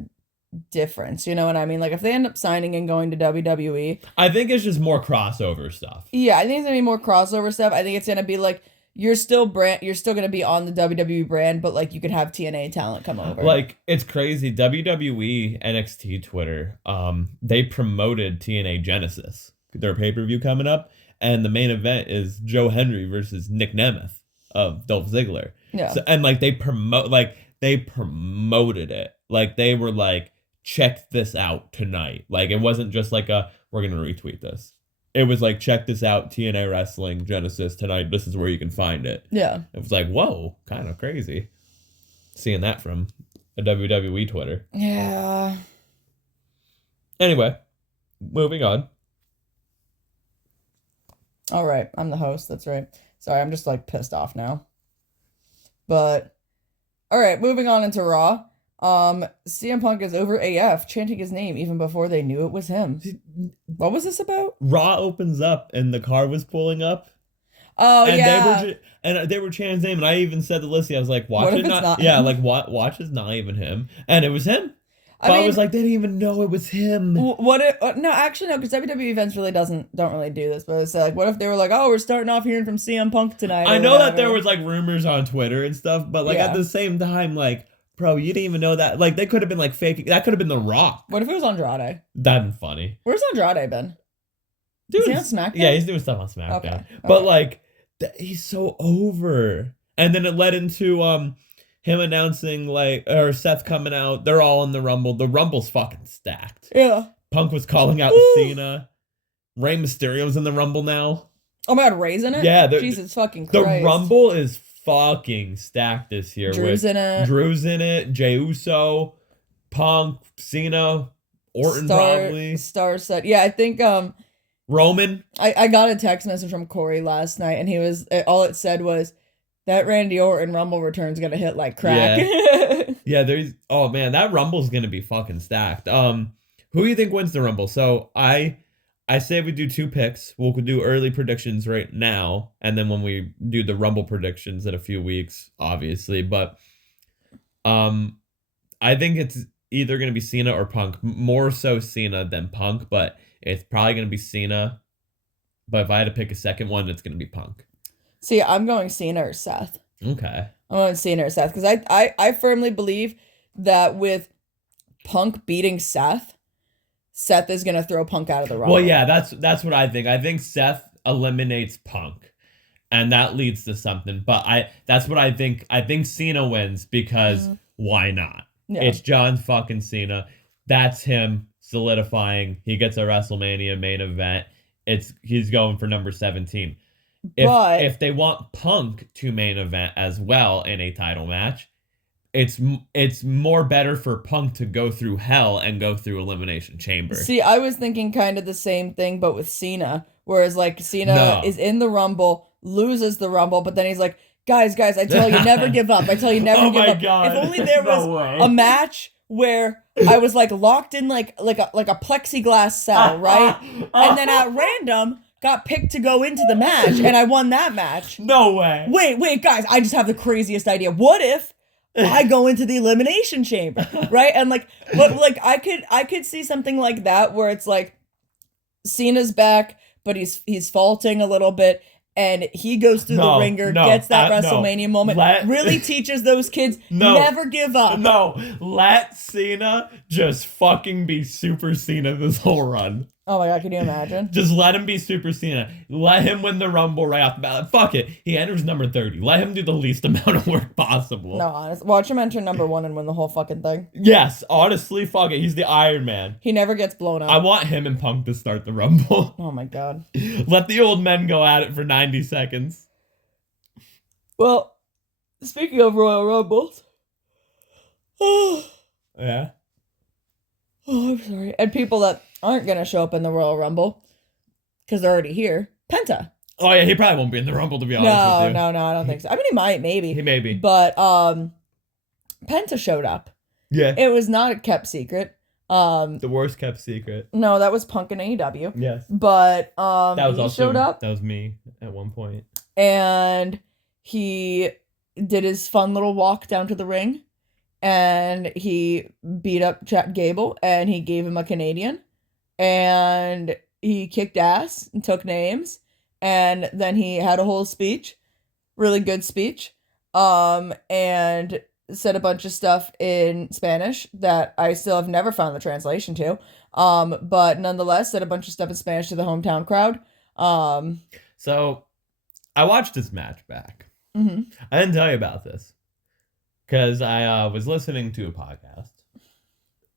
difference, you know what I mean? Like if they end up signing and going to WWE. I think it's just more crossover stuff. Yeah, I think it's going to be more crossover stuff. I think it's going to be like you're still going to be on the WWE brand, but like you could have TNA talent come over. Like it's crazy. WWE NXT Twitter, they promoted TNA Genesis, their pay-per-view coming up. And the main event is Joe Henry versus Nick Nemeth of Dolph Ziggler. Yeah. So, and like they promoted it. Like they were like, check this out tonight. Like it wasn't just like we're gonna retweet this. It was like, check this out, TNA Wrestling Genesis tonight. This is where you can find it. Yeah. It was like, whoa, kind of crazy. Seeing that from a WWE Twitter. Yeah. Anyway, moving on. All right, I'm the host. That's right. Sorry, I'm just like pissed off now. But all right, moving on into Raw. CM Punk is over AF, chanting his name even before they knew it was him. What was this about? Raw opens up and the car was pulling up. Oh, and yeah. They were chanting his name, and I even said to Lissy, I was like, watch what it if not. Not yeah, him? like what is not even him, and it was him. I was like, they didn't even know it was him. No, actually no, because WWE events really don't really do this. But it's like, what if they were like, oh, we're starting off hearing from CM Punk tonight? I know that there was like rumors on Twitter and stuff, but like at the same time, like, bro, you didn't even know that. Like they could have been like faking. That could have been The Rock. What if it was Andrade? That'd been funny. Where's Andrade been? Dude, is he on SmackDown? Yeah, he's doing stuff on SmackDown. Okay. But like, he's so over. And then it led into him announcing or Seth coming out. They're all in the Rumble. The Rumble's fucking stacked. Yeah. Punk was calling out Cena. Rey Mysterio's in the Rumble now. Oh my God, Rey's in it? Yeah. Jesus fucking Christ. The Rumble is fucking stacked this year. Drew's in it. Jey Uso, Punk, Cena, Orton probably. Star set. Yeah, I think Roman. I got a text message from Corey last night, and all it said was, that Randy Orton Rumble return's gonna hit like crack. Yeah, that Rumble's gonna be fucking stacked. Who do you think wins the Rumble? So I say we do 2 picks. We'll do early predictions right now, and then when we do the Rumble predictions in a few weeks, obviously. But I think it's either gonna be Cena or Punk. More so Cena than Punk, but it's probably gonna be Cena. But if I had to pick a second one, it's gonna be Punk. See, I'm going Cena or Seth. Okay. I'm going Cena or Seth, because I firmly believe that with Punk beating Seth is going to throw Punk out of the Rumble. Well, yeah, that's what I think. I think Seth eliminates Punk, and that leads to something. But that's what I think. I think Cena wins because why not? Yeah. It's John fucking Cena. That's him solidifying. He gets a WrestleMania main event. He's going for number 17. If they want Punk to main event as well in a title match, it's more better for Punk to go through hell and go through Elimination Chamber. See, I was thinking kind of the same thing, but with Cena, whereas like Cena is in the Rumble, loses the Rumble, but then he's like, guys, I tell you, never give up. I tell you, never give up. God. If only there was a match where I was like locked in like a plexiglass cell, right? And then at random, got picked to go into the match, and I won that match. No way. Wait, guys, I just have the craziest idea. What if I go into the elimination chamber, right? And like, but like I could see something like that where it's like Cena's back, but he's faulting a little bit, and he goes through the ringer, gets that WrestleMania moment, really teaches those kids never give up. No, let Cena just fucking be Super Cena this whole run. Oh my God, can you imagine? Just let him be Super Cena. Let him win the Rumble right off the bat. Fuck it. He enters number 30. Let him do the least amount of work possible. No, honestly. Watch him enter number 1 and win the whole fucking thing. Yes, honestly, fuck it. He's the Iron Man. He never gets blown up. I want him and Punk to start the Rumble. Oh my God. Let the old men go at it for 90 seconds. Well, speaking of Royal Rumbles. Yeah? Oh, I'm sorry. And people that aren't going to show up in the Royal Rumble because they're already here. Penta. Oh, yeah, he probably won't be in the Rumble, to be honest with you. No, I don't think so. I mean, he might, maybe. He may be. But Penta showed up. Yeah. It was not a kept secret. The worst kept secret. No, that was Punk and AEW. Yes. But that was he also, showed up. That was me at one point. And he did his fun little walk down to the ring. And he beat up Chad Gable, and he gave him a Canadian, and he kicked ass and took names, and then he had a whole speech, really good speech, and said a bunch of stuff in Spanish that I still have never found the translation to, but nonetheless said a bunch of stuff in Spanish to the hometown crowd. So, I watched this match back. Mm-hmm. I didn't tell you about this. Because I was listening to a podcast,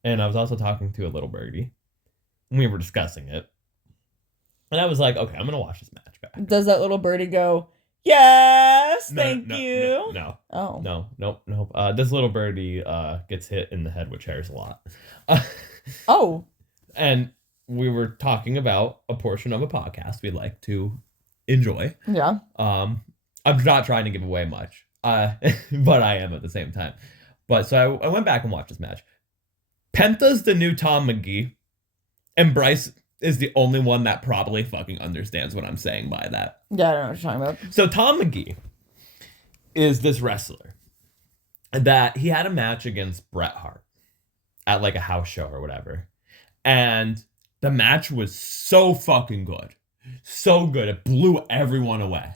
and I was also talking to a little birdie, and we were discussing it. And I was like, okay, I'm going to watch this match back. Does that little birdie go, yes, thank you? No. Oh. No. This little birdie gets hit in the head with chairs a lot. Oh. And we were talking about a portion of a podcast we like to enjoy. Yeah. I'm not trying to give away much. But I am at the same time. But so I went back and watched this match. Penta's the new Tom McGee, and Bryce is the only one that probably fucking understands what I'm saying by that. Yeah, I don't know what you're talking about. So Tom McGee is this wrestler that he had a match against Bret Hart at like a house show or whatever. And the match was so fucking good. So good. It blew everyone away.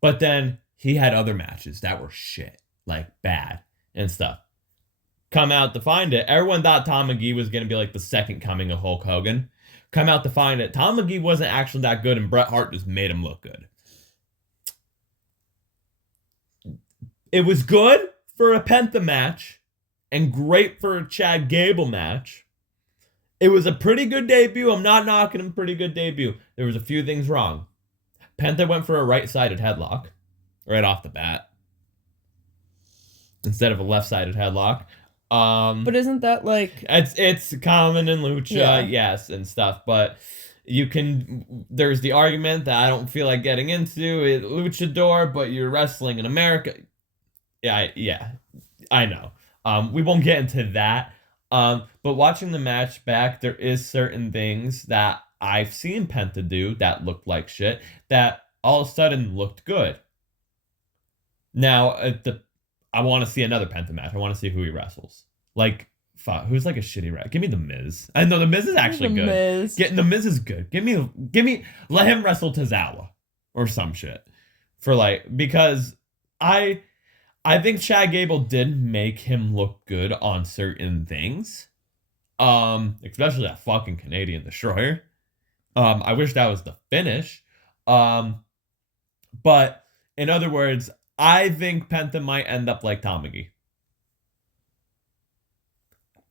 But then he had other matches that were shit, like bad and stuff. Come out to find it. Everyone thought Tom McGee was going to be like the second coming of Hulk Hogan. Come out to find it. Tom McGee wasn't actually that good, and Bret Hart just made him look good. It was good for a Penta match and great for a Chad Gable match. It was a pretty good debut. I'm not knocking him. Pretty good debut. There was a few things wrong. Penta went for a right-sided headlock right off the bat instead of a left-sided headlock. But isn't that like it's common in lucha, yes, and stuff. But there's the argument that I don't feel like getting into it, luchador, but you're wrestling in America. Yeah, I know. We won't get into that. But watching the match back, there is certain things that I've seen Penta do that looked like shit that all of a sudden looked good. Now, I want to see another Penta match. I want to see who he wrestles. Like, fuck, who's like a shitty wrestler? Give me The Miz. I know The Miz is actually good. The Miz is good. Give me, let him wrestle Tozawa or some shit because I think Chad Gable did make him look good on certain things. Especially that fucking Canadian Destroyer. I wish that was the finish. But in other words, I think Penta might end up like Tom McGee.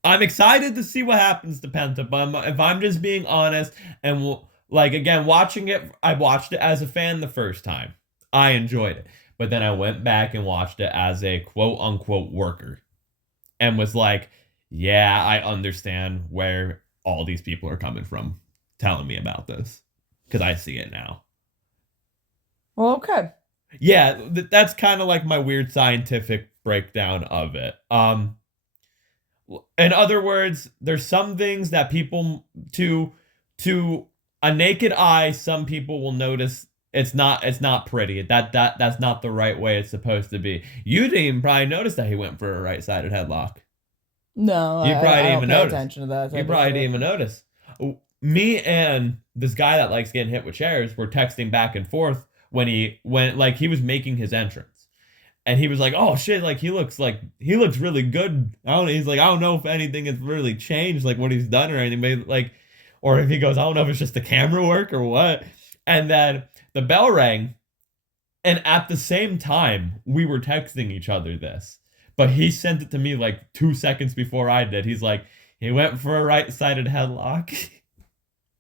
I'm excited to see what happens to Penta, but if I'm just being honest, and again, watching it, I watched it as a fan the first time. I enjoyed it. But then I went back and watched it as a quote-unquote worker. And was like, yeah, I understand where all these people are coming from telling me about this. Because I see it now. Well, okay. Yeah, that's kind of like my weird scientific breakdown of it. In other words, there's some things that people to a naked eye, some people will notice it's not pretty. That's not the right way it's supposed to be. You didn't even probably notice that he went for a right-sided headlock. No, You probably I didn't don't even pay notice. attention to that. You probably didn't even notice. Me and this guy that likes getting hit with chairs were texting back and forth when he was making his entrance. And he was like, "Oh shit, like he looks really good." He's like, "I don't know if anything has really changed, like what he's done or anything, but like, or if he goes, I don't know if it's just the camera work or what." And then the bell rang, and at the same time, we were texting each other this. But he sent it to me like 2 seconds before I did. He's like, he went for a right-sided headlock.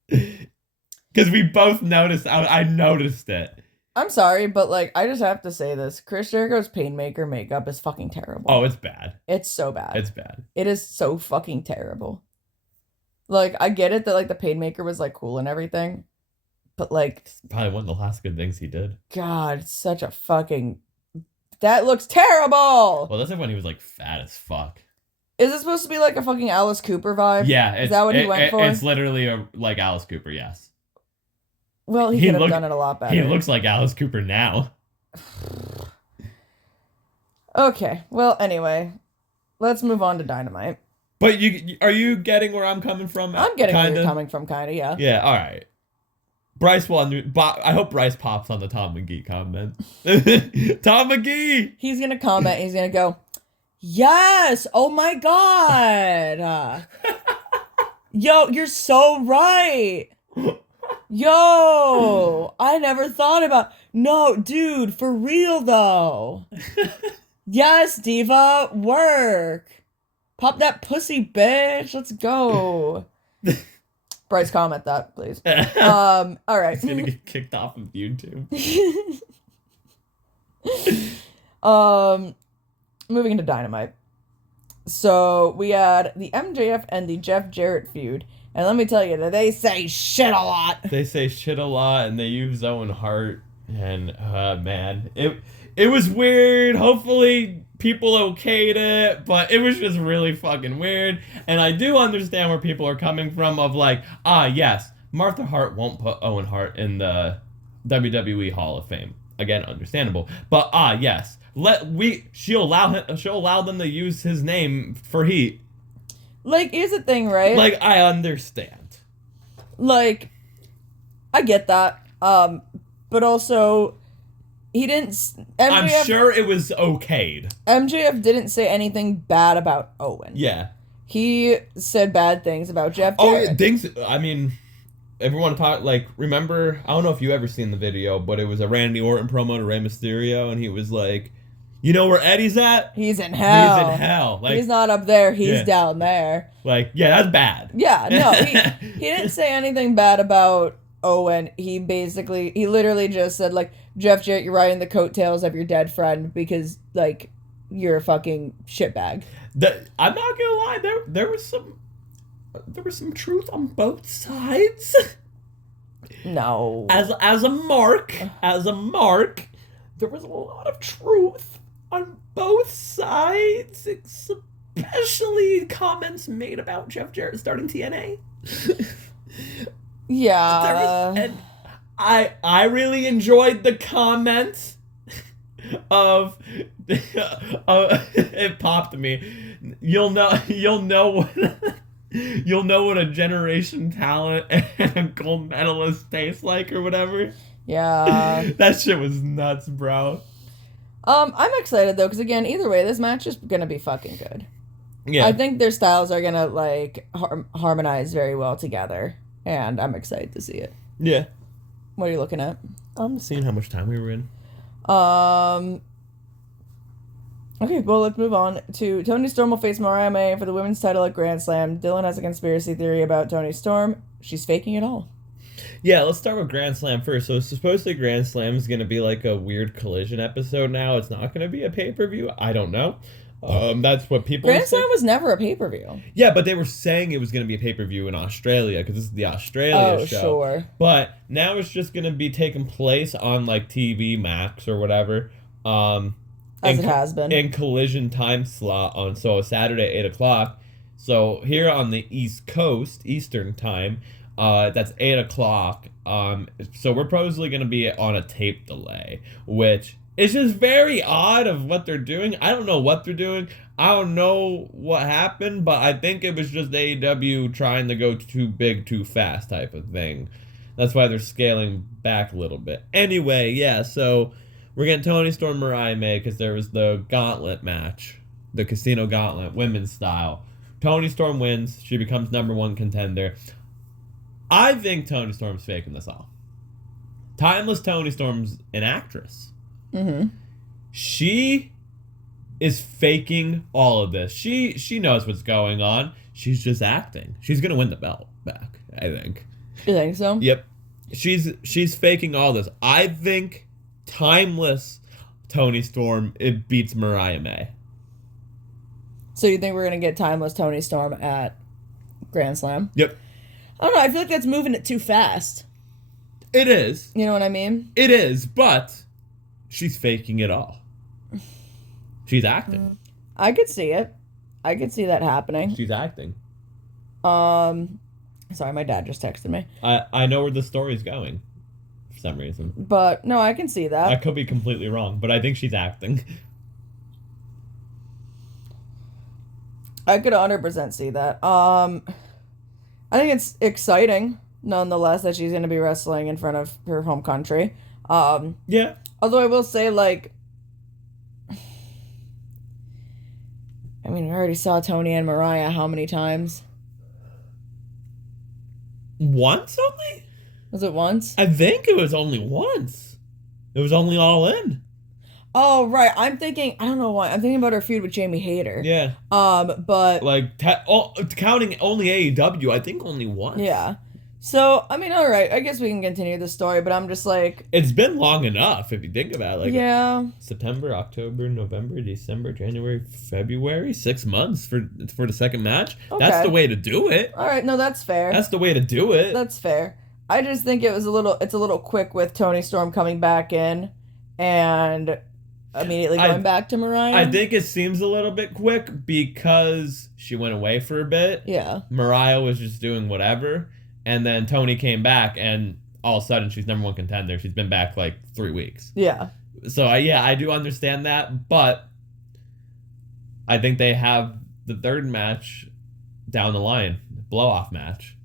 Because we both noticed, I noticed it. I'm sorry, but like, I just have to say this. Chris Jericho's Painmaker makeup is fucking terrible. Oh, it's bad. It's so bad. It's bad. It is so fucking terrible. Like, I get it that like the Painmaker was like cool and everything, but like, It's probably one of the last good things he did. God, it's such a fucking... That looks terrible! Well, that's like when he was like fat as fuck. Is it supposed to be like a fucking Alice Cooper vibe? Yeah. Is that what he went for? It's literally like Alice Cooper, yes. Well, he could have done it a lot better. He looks like Alice Cooper now. Okay, well, anyway, let's move on to Dynamite. But are you getting where I'm coming from? I'm getting where you're coming from, kind of, yeah. Yeah, all right. Bryce won. I hope Bryce pops on the Tom McGee comment. Tom McGee! He's going to comment, he's going to go, yes! Oh my god! Yo, you're so right! Yo! I never thought about... No, dude, for real, though. Yes, Diva, work. Pop that pussy, bitch. Let's go. Bryce, comment that, please. All right. He's gonna get kicked off of YouTube. Moving into Dynamite. So we had the MJF and the Jeff Jarrett feud, and let me tell you that they say shit a lot. They say shit a lot, and they use Owen Hart, and man, it was weird. Hopefully people okayed it, but it was just really fucking weird. And I do understand where people are coming from of like, yes, Martha Hart won't put Owen Hart in the WWE Hall of Fame. Again, understandable. But yes, she'll allow them to use his name for heat. Like, here's the thing, right? Like, I understand. Like, I get that. But also, he didn't... I'm sure it was okayed. MJF didn't say anything bad about Owen. Yeah. He said bad things about Jeff Jarrett. Oh, things... I mean, everyone talk... Like, remember... I don't know if you ever seen the video, but it was a Randy Orton promo to Rey Mysterio, and he was like... You know where Eddie's at? He's in hell. He's in hell. Like, he's not up there. He's down there. Like, yeah, that's bad. Yeah, no. He didn't say anything bad about Owen. He literally just said, like, Jeff Jarrett, you're riding the coattails of your dead friend because, like, you're a fucking shitbag. I'm not gonna lie. There was some truth on both sides. No. As a mark, there was a lot of truth on both sides, especially comments made about Jeff Jarrett starting TNA. Yeah. And I really enjoyed the comments of it popped me. You'll know what a generation talent and a gold medalist tastes like or whatever. Yeah. That shit was nuts, bro. I'm excited though, because again, either way, this match is gonna be fucking good. Yeah. I think their styles are gonna like harmonize very well together, and I'm excited to see it. Yeah. What are you looking at? I'm seeing how much time we were in. Okay, well, let's move on to Toni Storm will face Mariah May for the women's title at Grand Slam. Dylan has a conspiracy theory about Toni Storm. She's faking it all. Yeah, let's start with Grand Slam first. So supposedly Grand Slam is going to be like a weird collision episode now. It's not going to be a pay-per-view. I don't know. That's what people Grand Slam was never a pay-per-view. Yeah, but they were saying it was going to be a pay-per-view in Australia because this is the Australia show. Oh, sure. But now it's just going to be taking place on like TV Max or whatever. As it has been. In collision time slot on a Saturday at 8 o'clock. So here on the East Coast, Eastern time, That's 8 o'clock. So we're supposedly going to be on a tape delay, which is just very odd of what they're doing. I don't know what they're doing. I don't know what happened, but I think it was just AEW trying to go too big too fast type of thing. That's why they're scaling back a little bit. Anyway, yeah, so we're getting Toni Storm, Mariah May, because there was the gauntlet match, the Casino Gauntlet, women's style. Toni Storm wins. She becomes #1 contender. I think Toni Storm's faking this all. Timeless Toni Storm's an actress. Mm-hmm. She is faking all of this. She knows what's going on. She's just acting. She's gonna win the belt back, I think. You think so? Yep. She's faking all this. I think timeless Toni Storm, it beats Mariah May. So you think we're going to get timeless Toni Storm at Grand Slam? Yep. I don't know. I feel like that's moving it too fast. It is. You know what I mean? It is, but she's faking it all. She's acting. I could see it. I could see that happening. She's acting. Sorry, my dad just texted me. I know where the story's going for some reason. But, no, I can see that. I could be completely wrong, but I think she's acting. I could 100% see that. I think it's exciting, nonetheless, that she's going to be wrestling in front of her home country. Yeah. Although I will say, like, I mean, we already saw Toni and Mariah how many times? Once only? Was it once? I think it was only once. It was only All In. Oh, right. I'm thinking, I don't know why. I'm thinking about her feud with Jamie Hayter. Yeah. But... Like, counting only AEW, I think only once. Yeah. So, I mean, all right. I guess we can continue the story, but I'm just like... It's been long enough, if you think about it. Like, yeah. September, October, November, December, January, February. 6 months for the second match. Okay. That's the way to do it. All right. No, that's fair. That's the way to do it. That's fair. I just think it's a little quick with Toni Storm coming back in and immediately going back to Mariah. I think it seems a little bit quick because she went away for a bit. Yeah. Mariah was just doing whatever. And then Toni came back, and all of a sudden she's #1 contender. She's been back like 3 weeks. Yeah. So, I do understand that, but I think they have the third match down the line. Blow-off match.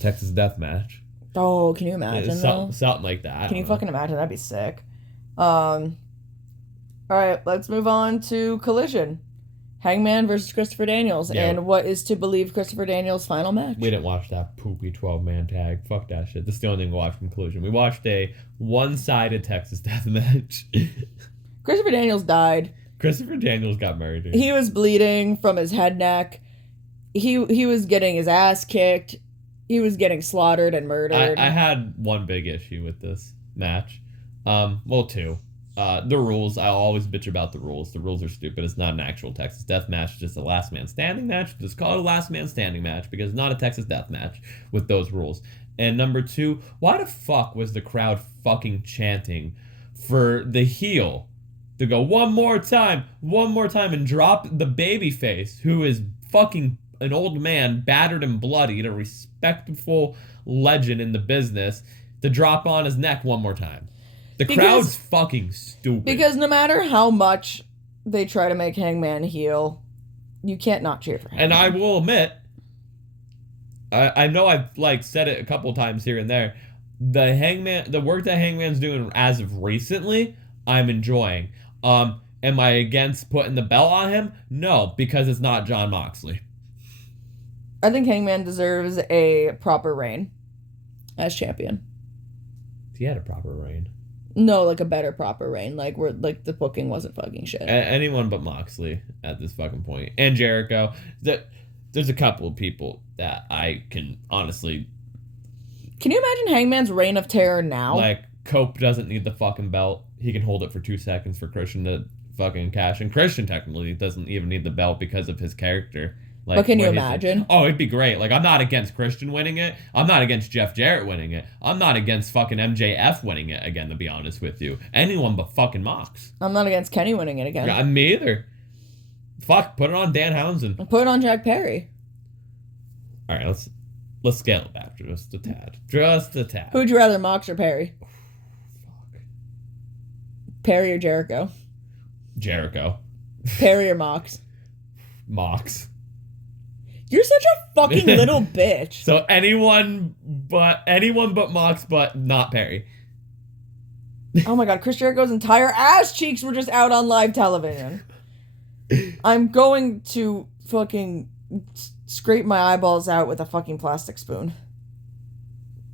Texas Death Match. Oh, can you imagine, though? Something like that. Can you fucking imagine? That'd be sick. All right, let's move on to Collision. Hangman versus Christopher Daniels, and what is to believe Christopher Daniels' final match. We didn't watch that poopy 12-man tag. Fuck that shit. This is the only thing we watched from Collision. We watched a one-sided Texas Death match. Christopher Daniels died. Christopher Daniels got murdered. He was bleeding from his head neck. He was getting his ass kicked. He was getting slaughtered and murdered. I had one big issue with this match. Well, two. The rules, I'll always bitch about the rules. The rules are stupid. It's not an actual Texas Death Match. It's just a last man standing match. Just call it a last man standing match because it's not a Texas Death Match with those rules. And number two, why the fuck was the crowd fucking chanting for the heel to go one more time, and drop the babyface, who is fucking an old man, battered and bloodied, a respectful legend in the business, to drop on his neck one more time? The crowd's fucking stupid. Because no matter how much they try to make Hangman heel, you can't not cheer for him. And I will admit, I know I've said it a couple times here and there, the work that Hangman's doing as of recently, I'm enjoying. Am I against putting the belt on him? No, because it's not Jon Moxley. I think Hangman deserves a proper reign as champion. He had a proper reign. No, like a better proper reign. Like the booking wasn't fucking shit. Anyone but Moxley at this fucking point. And Jericho. There's a couple of people that I can honestly... Can you imagine Hangman's reign of terror now? Like, Cope doesn't need the fucking belt. He can hold it for 2 seconds for Christian to fucking cash. And Christian technically doesn't even need the belt because of his character. But can you imagine? It'd be great. Like, I'm not against Christian winning it. I'm not against Jeff Jarrett winning it. I'm not against fucking MJF winning it again, to be honest with you. Anyone but fucking Mox. I'm not against Kenny winning it again. Yeah, me either. Fuck, put it on Dan Townsend. Put it on Jack Perry. All right, Let's scale it back just a tad. Just a tad. Who'd you rather, Mox or Perry? Fuck. Perry or Jericho? Jericho. Perry or Mox? Mox. You're such a fucking little bitch. So anyone but Mox, but not Perry. Oh my god, Chris Jericho's entire ass cheeks were just out on live television. I'm going to fucking scrape my eyeballs out with a fucking plastic spoon.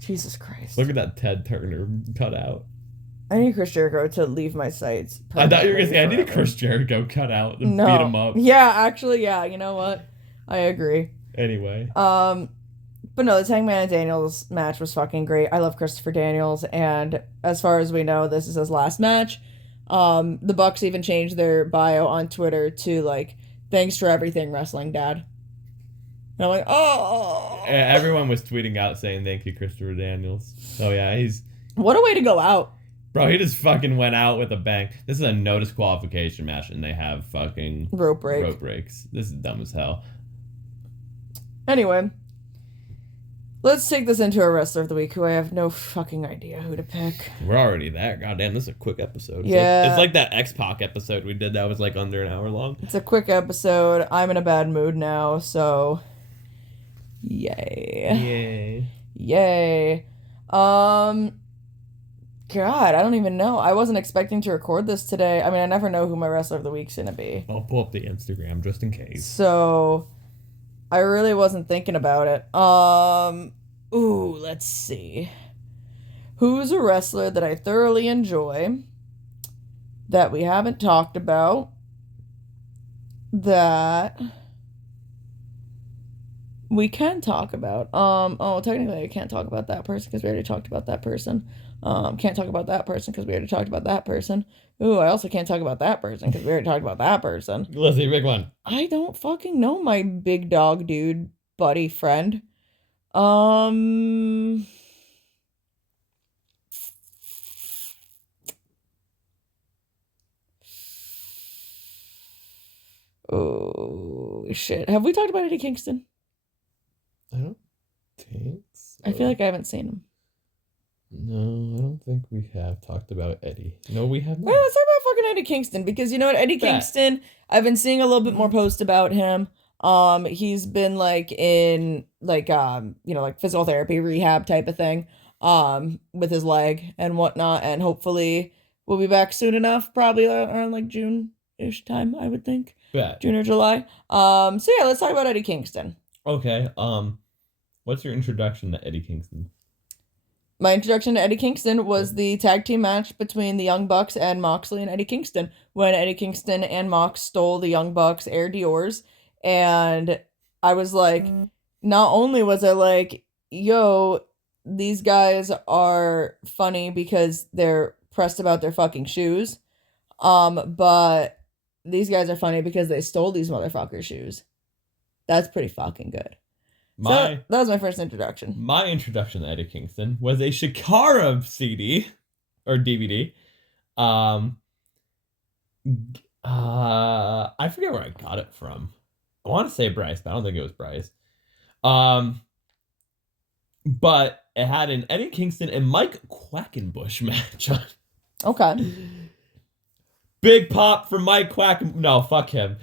Jesus Christ. Look at that Ted Turner cutout. I need Chris Jericho to leave my sights. I thought you were going to say, I need a forever. Chris Jericho cutout to beat him up. Yeah, actually, yeah, you know what? I agree. Anyway. But no, the Hangman and Daniels match was fucking great. I love Christopher Daniels, and as far as we know, this is his last match. The Bucks even changed their bio on Twitter to like, "Thanks for everything, wrestling dad." And I'm like, oh. Everyone was tweeting out saying thank you, Christopher Daniels. Oh yeah, what a way to go out. Bro, he just fucking went out with a bang. This is a no disqualification match, and they have fucking rope breaks. This is dumb as hell. Anyway, let's take this into a wrestler of the week who I have no fucking idea who to pick. We're already there. Goddamn, this is a quick episode. Yeah. It's like that X-Pac episode we did that was like under an hour long. It's a quick episode. I'm in a bad mood now, so yay. Yay. God, I don't even know. I wasn't expecting to record this today. I mean, I never know who my wrestler of the week's gonna be. I'll pull up the Instagram just in case. So I really wasn't thinking about it. Let's see. Who's a wrestler that I thoroughly enjoy that we haven't talked about that we can talk about? Technically I can't talk about that person because we already talked about that person. Can't talk about that person because we already talked about that person. Ooh, I also can't talk about that person because we already talked about that person. Let's see, big one. I don't fucking know my big dog dude buddy friend. Oh shit. Have we talked about Eddie Kingston? I don't think so. I feel like I haven't seen him. No, I don't think we have talked about Eddie. No, we have not. Well, let's talk about fucking Eddie Kingston because you know what, Eddie Kingston, I've been seeing a little bit more posts about him. He's been like in like like physical therapy rehab type of thing, with his leg and whatnot, and hopefully we'll be back soon enough, probably around like June-ish time, I would think. Bet. June or July. So yeah, let's talk about Eddie Kingston. Okay. What's your introduction to Eddie Kingston? My introduction to Eddie Kingston was the tag team match between the Young Bucks and Moxley and Eddie Kingston when Eddie Kingston and Mox stole the Young Bucks Air Dior's. And I was like, not only was I like, yo, these guys are funny because they're pressed about their fucking shoes, but these guys are funny because they stole these motherfuckers' shoes. That's pretty fucking good. That was my first introduction. My introduction to Eddie Kingston was a Shakara CD or DVD. I forget where I got it from. I want to say Bryce, but I don't think it was Bryce. But it had an Eddie Kingston and Mike Quackenbush match on. Okay. Big pop for Mike Quacken. No, fuck him.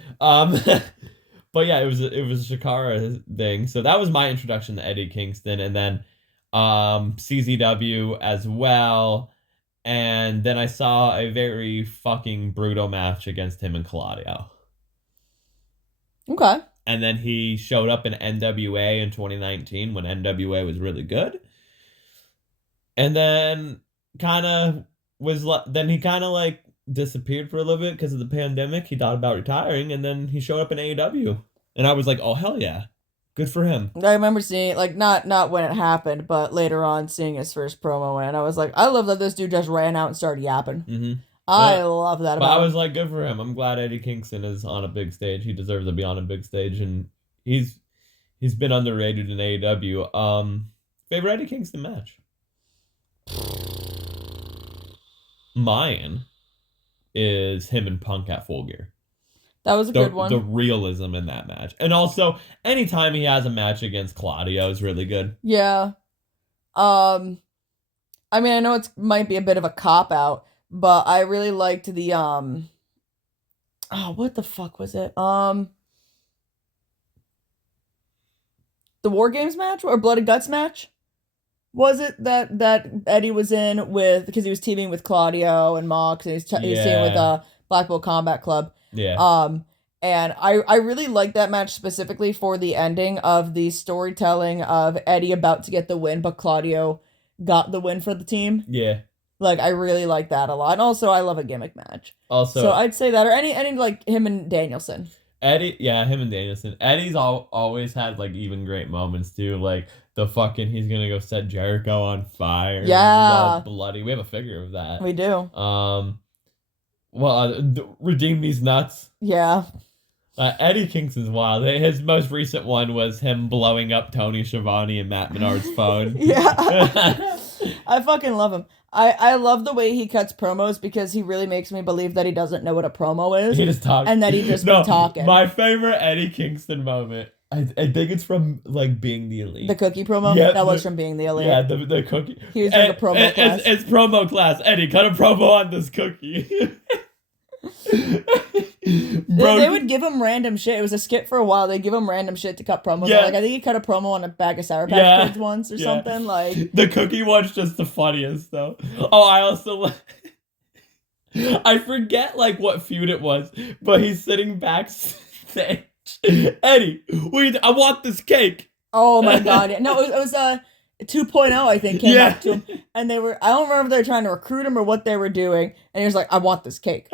But yeah, it was a Shakara thing. So that was my introduction to Eddie Kingston, and then CZW as well. And then I saw a very fucking brutal match against him and Claudio. Okay. And then he showed up in NWA in 2019 when NWA was really good. And then he kind of like disappeared for a little bit because of the pandemic. He thought about retiring, and then he showed up in AEW, and I was like, oh hell yeah, good for him. I remember seeing like not when it happened, but later on seeing his first promo, and I was like, I love that this dude just ran out and started yapping. Mm-hmm. I love that about him. But I was like, good for him. I'm glad Eddie Kingston is on a big stage. He deserves to be on a big stage, and he's been underrated in AEW. Favorite Eddie Kingston match? Mine is him and Punk at Full Gear. That was a good one. The realism in that match. And also, anytime he has a match against Claudio is really good. Yeah. I mean, I know it might be a bit of a cop-out, but I really liked the, oh, what the fuck was it? The War Games match? Or Blood and Guts match? Was it that Eddie was in with, because he was teaming with Claudio and Mox, and he was teaming with Blackpool Combat Club. Yeah. And I really liked that match specifically for the ending of the storytelling of Eddie about to get the win, but Claudio got the win for the team. Yeah. Like, I really like that a lot. And also, I love a gimmick match. Also, so I'd say that, or any like him and Danielson. Eddie, yeah, him and Danielson. Eddie's always had like even great moments too, like the fucking he's gonna go set Jericho on fire. Yeah, all bloody. We have a figure of that. We do. Redeem these nuts. Yeah. Eddie Kingston's wild. His most recent one was him blowing up Tony Schiavone and Matt Menard's phone. Yeah. I fucking love him. I love the way he cuts promos because he really makes me believe that he doesn't know what a promo is. He just talks. And that he just been talking. My favorite Eddie Kingston moment, I think it's from like Being the Elite. The cookie promo? Yeah, that was from Being the Elite. Yeah, the cookie. He was doing a promo class. It's promo class. Eddie, cut a promo on this cookie. Bro, they would give him random shit. It was a skit for a while. They'd give him random shit to cut promos. Yeah. Like, I think he cut a promo on a bag of Sour Patch Kids once or something. Like, the cookie one's just the funniest though. Oh, I also I forget like what feud it was, but he's sitting backstage. Eddie, I want this cake. Oh my god! Yeah. No, it was 2.0, I think, came up to him, and I don't remember if they were trying to recruit him or what they were doing, and he was like, I want this cake.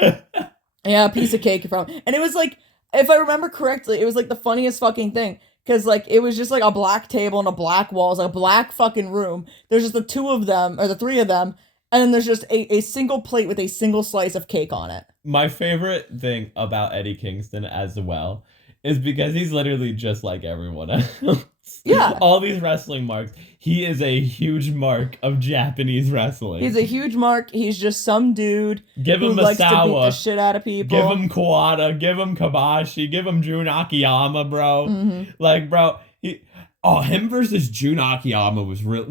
Yeah, a piece of cake from, and it was like, if I remember correctly, it was like the funniest fucking thing, because like, it was just like a black table and a black wall, it was like a black fucking room, there's just the two of them, or the three of them, and then there's just a single plate with a single slice of cake on it. My favorite thing about Eddie Kingston as well is because he's literally just like everyone else. Yeah. All these wrestling marks. He is a huge mark of Japanese wrestling. He's a huge mark. He's just some dude give him who likes to beat Misawa. the shit out of people. Give him Kawada. Give him Kabashi. Give him Jun Akiyama, bro. Mm-hmm. Like, bro, him versus Jun Akiyama was real.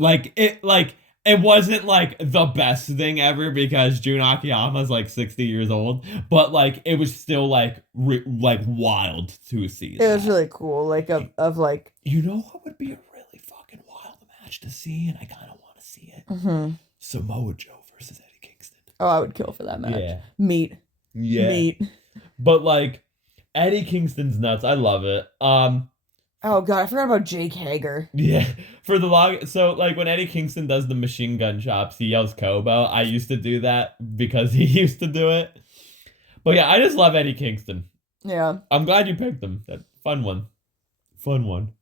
It wasn't like the best thing ever because Jun Akiyama's like 60 years old, but like it was still like wild to see. It was really cool, like of like, you know what would be a really fucking wild match to see, and I kind of want to see it. Mm-hmm. Samoa Joe versus Eddie Kingston. Oh, I would kill for that match. Yeah. Meat. But like Eddie Kingston's nuts. I love it. Oh god, I forgot about Jake Hager. Yeah, for the so like when Eddie Kingston does the machine gun chops, he yells Kobo. I used to do that because he used to do it. But yeah, I just love Eddie Kingston. Yeah. I'm glad you picked him. That fun one.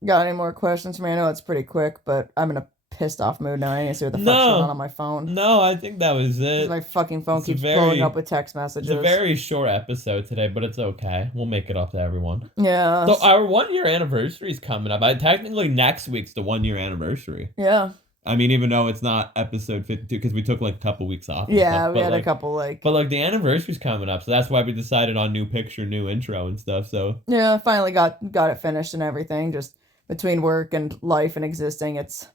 Got any more questions for me? I know it's pretty quick, but I'm in a pissed off mood now. I need to see what the fuck's going on my phone. No, I think that was it. My fucking phone keeps blowing up with text messages. It's a very short episode today, but it's okay. We'll make it up to everyone. Yeah. So our 1 year anniversary is coming up. Technically next week's the 1 year anniversary. Yeah. I mean, even though it's not episode 52, because we took like a couple weeks off. Yeah, we had a couple like. But like the anniversary's coming up, so that's why we decided on new picture, new intro and stuff. So yeah, finally got it finished and everything. Just between work and life and existing, it's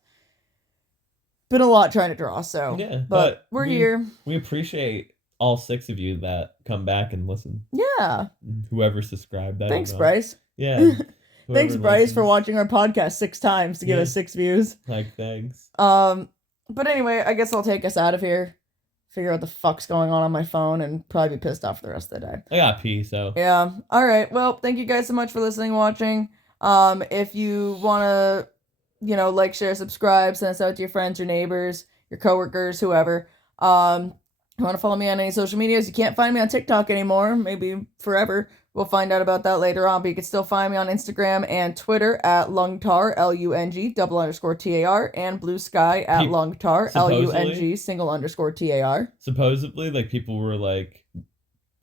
been a lot trying to draw. So yeah, but we're here. We appreciate all 6 of you that come back and listen. Yeah. Whoever subscribed. Thanks, Bryce. Yeah. Thanks, Bryce, for watching our podcast 6 times to give us 6 views. Like, thanks. But anyway, I guess I'll take us out of here. Figure out what the fuck's going on my phone and probably be pissed off for the rest of the day. I got pee, so. Yeah. All right. Well, thank you guys so much for listening, watching. If you want to, like, share, subscribe, send us out to your friends, your neighbors, your coworkers, whoever. You want to follow me on any social medias? You can't find me on TikTok anymore. Maybe forever. We'll find out about that later on, but you can still find me on Instagram and Twitter at Lungtar, LUNG_TAR, and Blue Sky at Lungtar, LUNG_TAR. Supposedly, like, people were, like,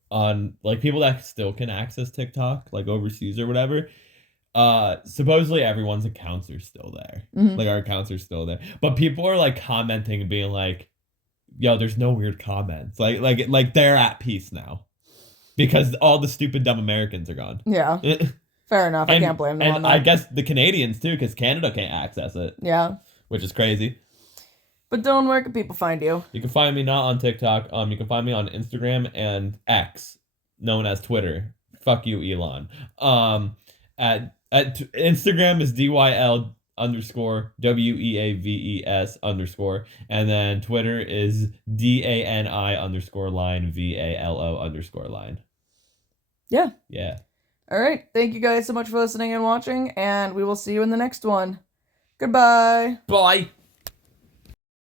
on, like, people that still can access TikTok, like, overseas or whatever, supposedly everyone's accounts are still there. Mm-hmm. Like, our accounts are still there. But people are, like, commenting and being like, yo, there's no weird comments. Like they're at peace now. because all the stupid dumb Americans are gone. Yeah. Fair enough. I can't blame them on that. I guess the Canadians too, because Canada can't access it. Yeah. Which is crazy. But Dylan, where can people find you? You can find me not on TikTok. You can find me on Instagram and X, known as Twitter. Fuck you, Elon. At Instagram is DYL_WEAVES_. And then Twitter is DANI_line VALO_line. Yeah. Yeah. All right. Thank you guys so much for listening and watching, and we will see you in the next one. Goodbye. Bye.